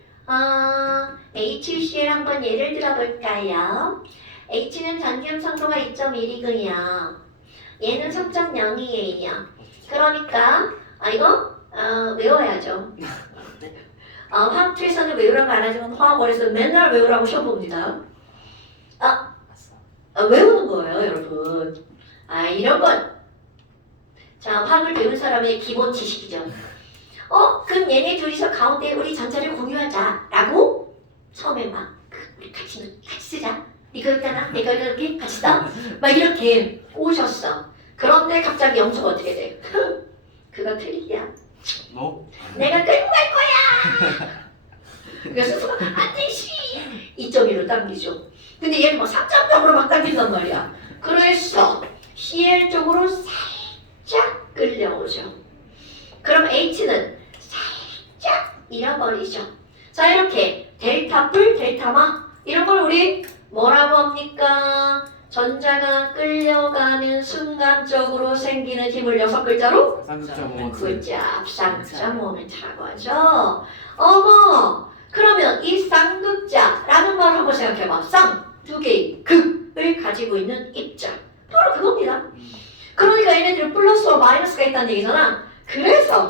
HCl 한번 예를 들어볼까요? H는 전기음 성도가 2.1이고요. 얘는 3.0이에요. 그러니까 이거 외워야죠. 화학투에서는 외우라고 안 하지만 화학원에서는 맨날 외우라고 시험봅니다. 외우는 거예요, 여러분. 이런 건 자, 화학을 배운 사람의 기본 지식이죠. 그럼 얘네 둘이서 가운데 우리 전자를 공유하자라고 처음에 막 우리 같이 쓰자. 이거 있잖아, 내가 이렇게 같이 써. 막 이렇게 오셨어. 그런데 갑자기 영수가 어떻게 돼? 그거 틀리야. 내가 끌고 갈 거야. 그래서 스스로 안돼 씨 2.1로 당기죠. 근데 얘는 막 3.0으로 막 당긴단 말이야. 그래서 CL 쪽으로 살짝 끌려오죠. 그럼 H는 살짝 잃어버리죠. 자, 이렇게 델타 뿔, 델타 마 이런 걸 우리 뭐라고 합니까? 전자가 끌려가는 순간적으로 생기는 힘을 6글자로 쌍극자 모먼트. 글자 쌍극자 모멘트라고 하죠. 어머, 그러면 이 쌍극자라는 걸 한번 생각해봐. 쌍, 두 개의 극을 가지고 있는 입자. 바로 그겁니다. 그러니까 얘네들은 플러스와 마이너스가 있다는 얘기잖아. 그래서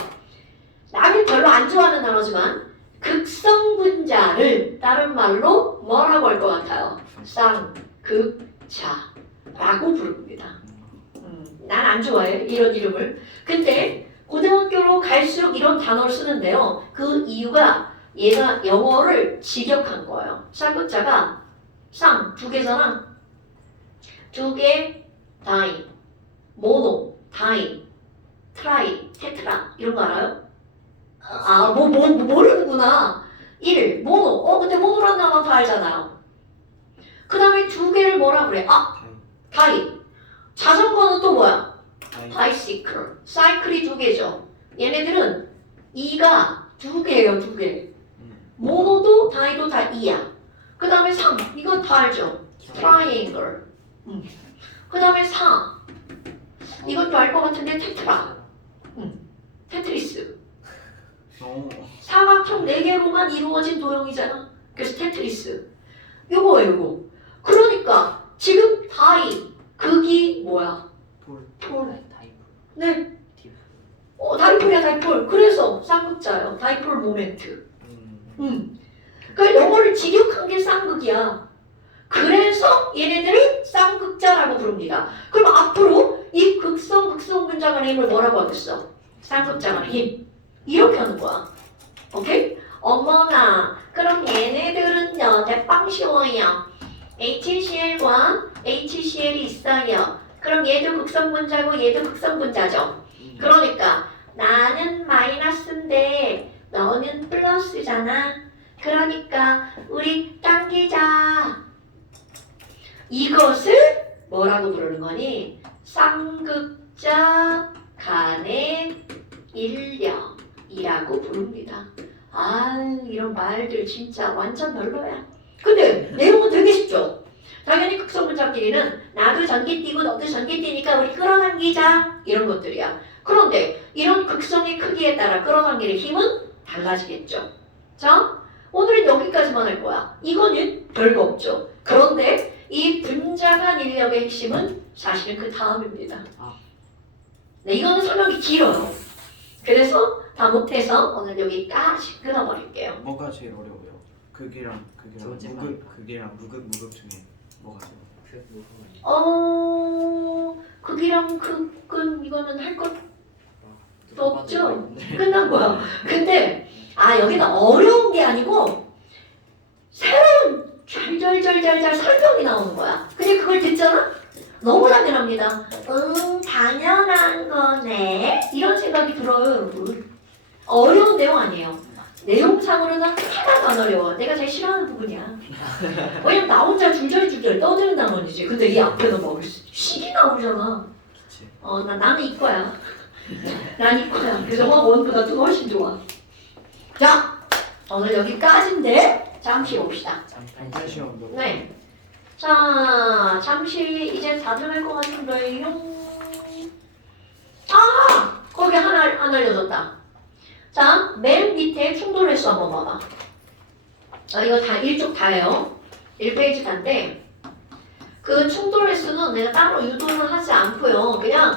남이 별로 안 좋아하는 단어지만 극성 분자를 다른 말로 뭐라고 할 것 같아요? 쌍극자라고 부릅니다. 난 안 좋아해 이런 이름을. 근데 고등학교로 갈수록 이런 단어를 쓰는데요. 그 이유가 얘가 영어를 직역한 거예요. 쌍극자가 쌍 두 개잖아. 두 개 다이, 모노, 다이, 트라이, 테트라 이런 거 알아요? 모르는구나. 1 모노. 근데 모노라는 단어 다 알잖아요. 그 다음에 두 개를 뭐라 그래? 다이. 자전거는 또 뭐야? 바이시클. 사이클이 두 개죠. 얘네들은 2가 두 개예요, 두 개. 모노도 다이도 다 2야. 그 다음에 3. 이건 다 알죠? 트라이앵글. 그 다음에 4. 이것도 알 것 같은데 테트라. 테트리스. 사각형 4개로만 이루어진 도형이잖아. 그래서 테트리스. 요거. 그러니까 지금 다이 극이 뭐야? 폴. 다이브. 네. 디브. 다이폴이야 다이폴. 그래서 쌍극자예요. 다이폴 모멘트. 그러니까 영어를 직역한 게 쌍극이야. 그래서 얘네들을 쌍극자라고 부릅니다. 그럼 앞으로 이 극성 분자 간의 힘을 뭐라고 하겠어? 쌍극자 간의 힘. 이렇게 하는 거야. 오케이? 어머나, 그럼 얘네들은요, 대빵 쉬워요. HCl과 HCl이 있어요. 그럼 얘도 극성분자고 얘도 극성분자죠. 그러니까 나는 마이너스인데 너는 플러스잖아. 그러니까 우리 당기자. 이것을 뭐라고 부르는 거니? 쌍극자 간의 인력이라고 부릅니다. 이런 말들 진짜 완전 별로야. 근데 내용은 되게 쉽죠? 당연히 극성분자끼리는 나도 전기 띄고 너도 전기 띄니까 우리 끌어당기자 이런 것들이야. 그런데 이런 극성의 크기에 따라 끌어당기는 힘은 달라지겠죠. 자, 오늘은 여기까지만 할 거야. 이거는 별거 없죠. 그런데 이 분자간 인력의 핵심은 사실은 그 다음입니다. 네, 이거는 설명이 길어요. 그래서 다 못해서 오늘 여기까지 끊어버릴게요. 뭐가 제일 어려워요? 극이랑 둘째 극이랑 무극 중에 뭐가 제일 극이랑 극은 이거는 할 것 누가 봐도 없죠? 이거 있는데. 끝난 거야. 근데 여기는 어려운 게 아니고 새로운 잘 설명이 나오는 거야. 근데 그걸 듣잖아? 너무 당연합니다. 당연한 거네. 이런 생각이 들어요, 여러분. 어려운 내용 아니에요. 내용상으로는 하나도 안 어려워. 내가 제일 싫어하는 부분이야. 왜냐면 나 혼자 줄줄줄줄 떠드는 단원이지. 근데 이 앞에는 막 식이 나오잖아. 그치? 나는 이과야. 난 이과야. 그래서 원보다 또 훨씬 좋아. 자, 오늘 여기까지인데 잠시 봅시다. 방탈 시험도 네. 자, 잠시 이제 다 들어갈 것 같은데요. 거기 하나 알려줬다. 자, 맨 밑에 충돌 횟수 한번 봐봐. 이거 다 일쪽 다예요. 1페이지 다인데 그 충돌 횟수는 내가 따로 유도는 하지 않고요. 그냥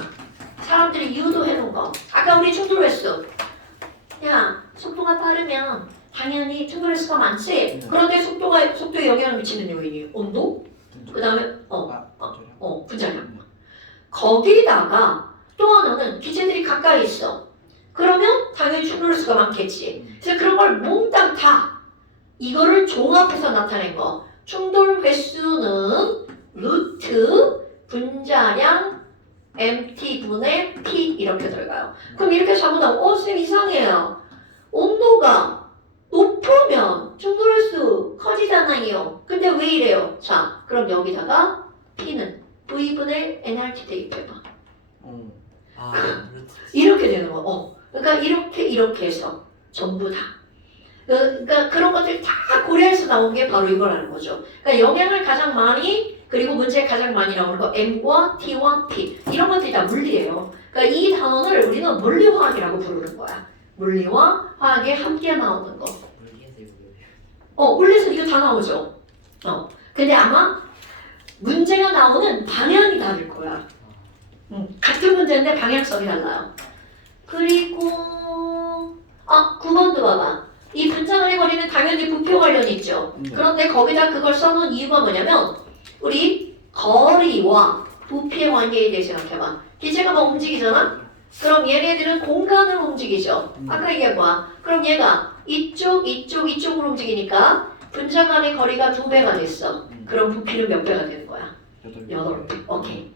사람들이 유도해 놓은 거. 아까 우리 충돌 횟수. 야, 속도가 빠르면 당연히 충돌 횟수가 많지. 그런데 속도에 영향을 미치는 요인이 온도? 그 다음에 분자량. 거기다가 또 하나는 기체들이 가까이 있어. 그러면 당연히 충돌 횟수가 많겠지. 그래서 그런 걸 몽땅 다 이거를 종합해서 나타낸 거. 충돌 횟수는 루트 분자량 MT분의 P 이렇게 들어가요. 그럼 이렇게 잡으면 쌤 이상해요. 온도가 높으면 충돌 횟수 커지잖아요. 근데 왜 이래요? 자, 그럼 여기다가 P는 V분의 nRT 대입해봐. 루트. 이렇게 되는 거. 그러니까 이렇게 해서 전부 다. 그러니까 그런 것들 다 고려해서 나온 게 바로 이거라는 거죠. 그러니까 영향을 가장 많이 그리고 문제에 가장 많이 나오는 거 M과 T와 P 이런 것들이 다 물리예요. 그러니까 이 단원을 우리는 물리화학이라고 부르는 거야. 물리와 화학에 함께 나오는 거. 물리에서 이거 물리에서 이거 다 나오죠. 근데 아마 문제가 나오는 방향이 다를 거야. 같은 문제인데 방향성이 달라요. 그리고 9번도 봐봐. 이 분자간의 거리는 당연히 부표 관련이 있죠. 그런데 거기다 그걸 써놓은 이유가 뭐냐면 우리 거리와 부피의 관계에 대해 생각해봐. 기체가 뭐 움직이잖아? 그럼 얘네들은 공간을 움직이죠. 아까 얘기한 거야. 그럼 얘가 이쪽으로 움직이니까 분자간의 거리가 2배가 됐어. 그럼 부피는 몇 배가 되는 거야? 8배. 오케이.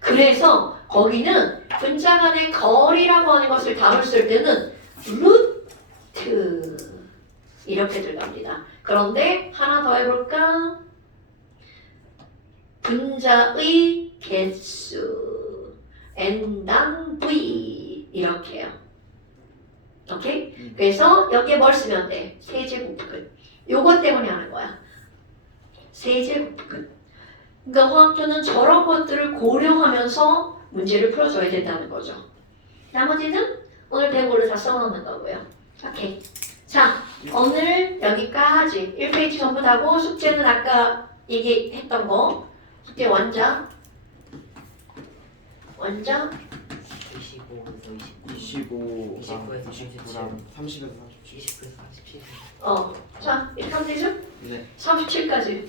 그래서 거기는 분자간의 거리라고 하는 것을 다뤘을 때는 루트 이렇게 들어갑니다. 그런데 하나 더 해볼까? 분자의 개수 n당 v 이렇게요. 오케이? 그래서 여기에 뭘 쓰면 돼? 세제곱근. 요것 때문에 하는 거야. 세제곱근. 그러니까 화학교는 저런 것들을 고려하면서 문제를 풀어줘야 된다는 거죠. 나머지는 오늘 배운 걸로 다 써놓는 거고요. 오케이. 자, 오늘 여기까지 1페이지 전부 다고 숙제는 아까 얘기했던 거 숙제 원작 25에서 29 25랑 29에서 29랑 30에서 37. 20에서 37 자, 이렇게 하면 되죠? 네. 37까지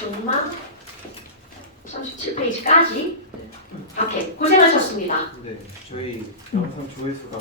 정말 37페이지까지 오케이 고생하셨습니다. 네. 저희 영상 조회수가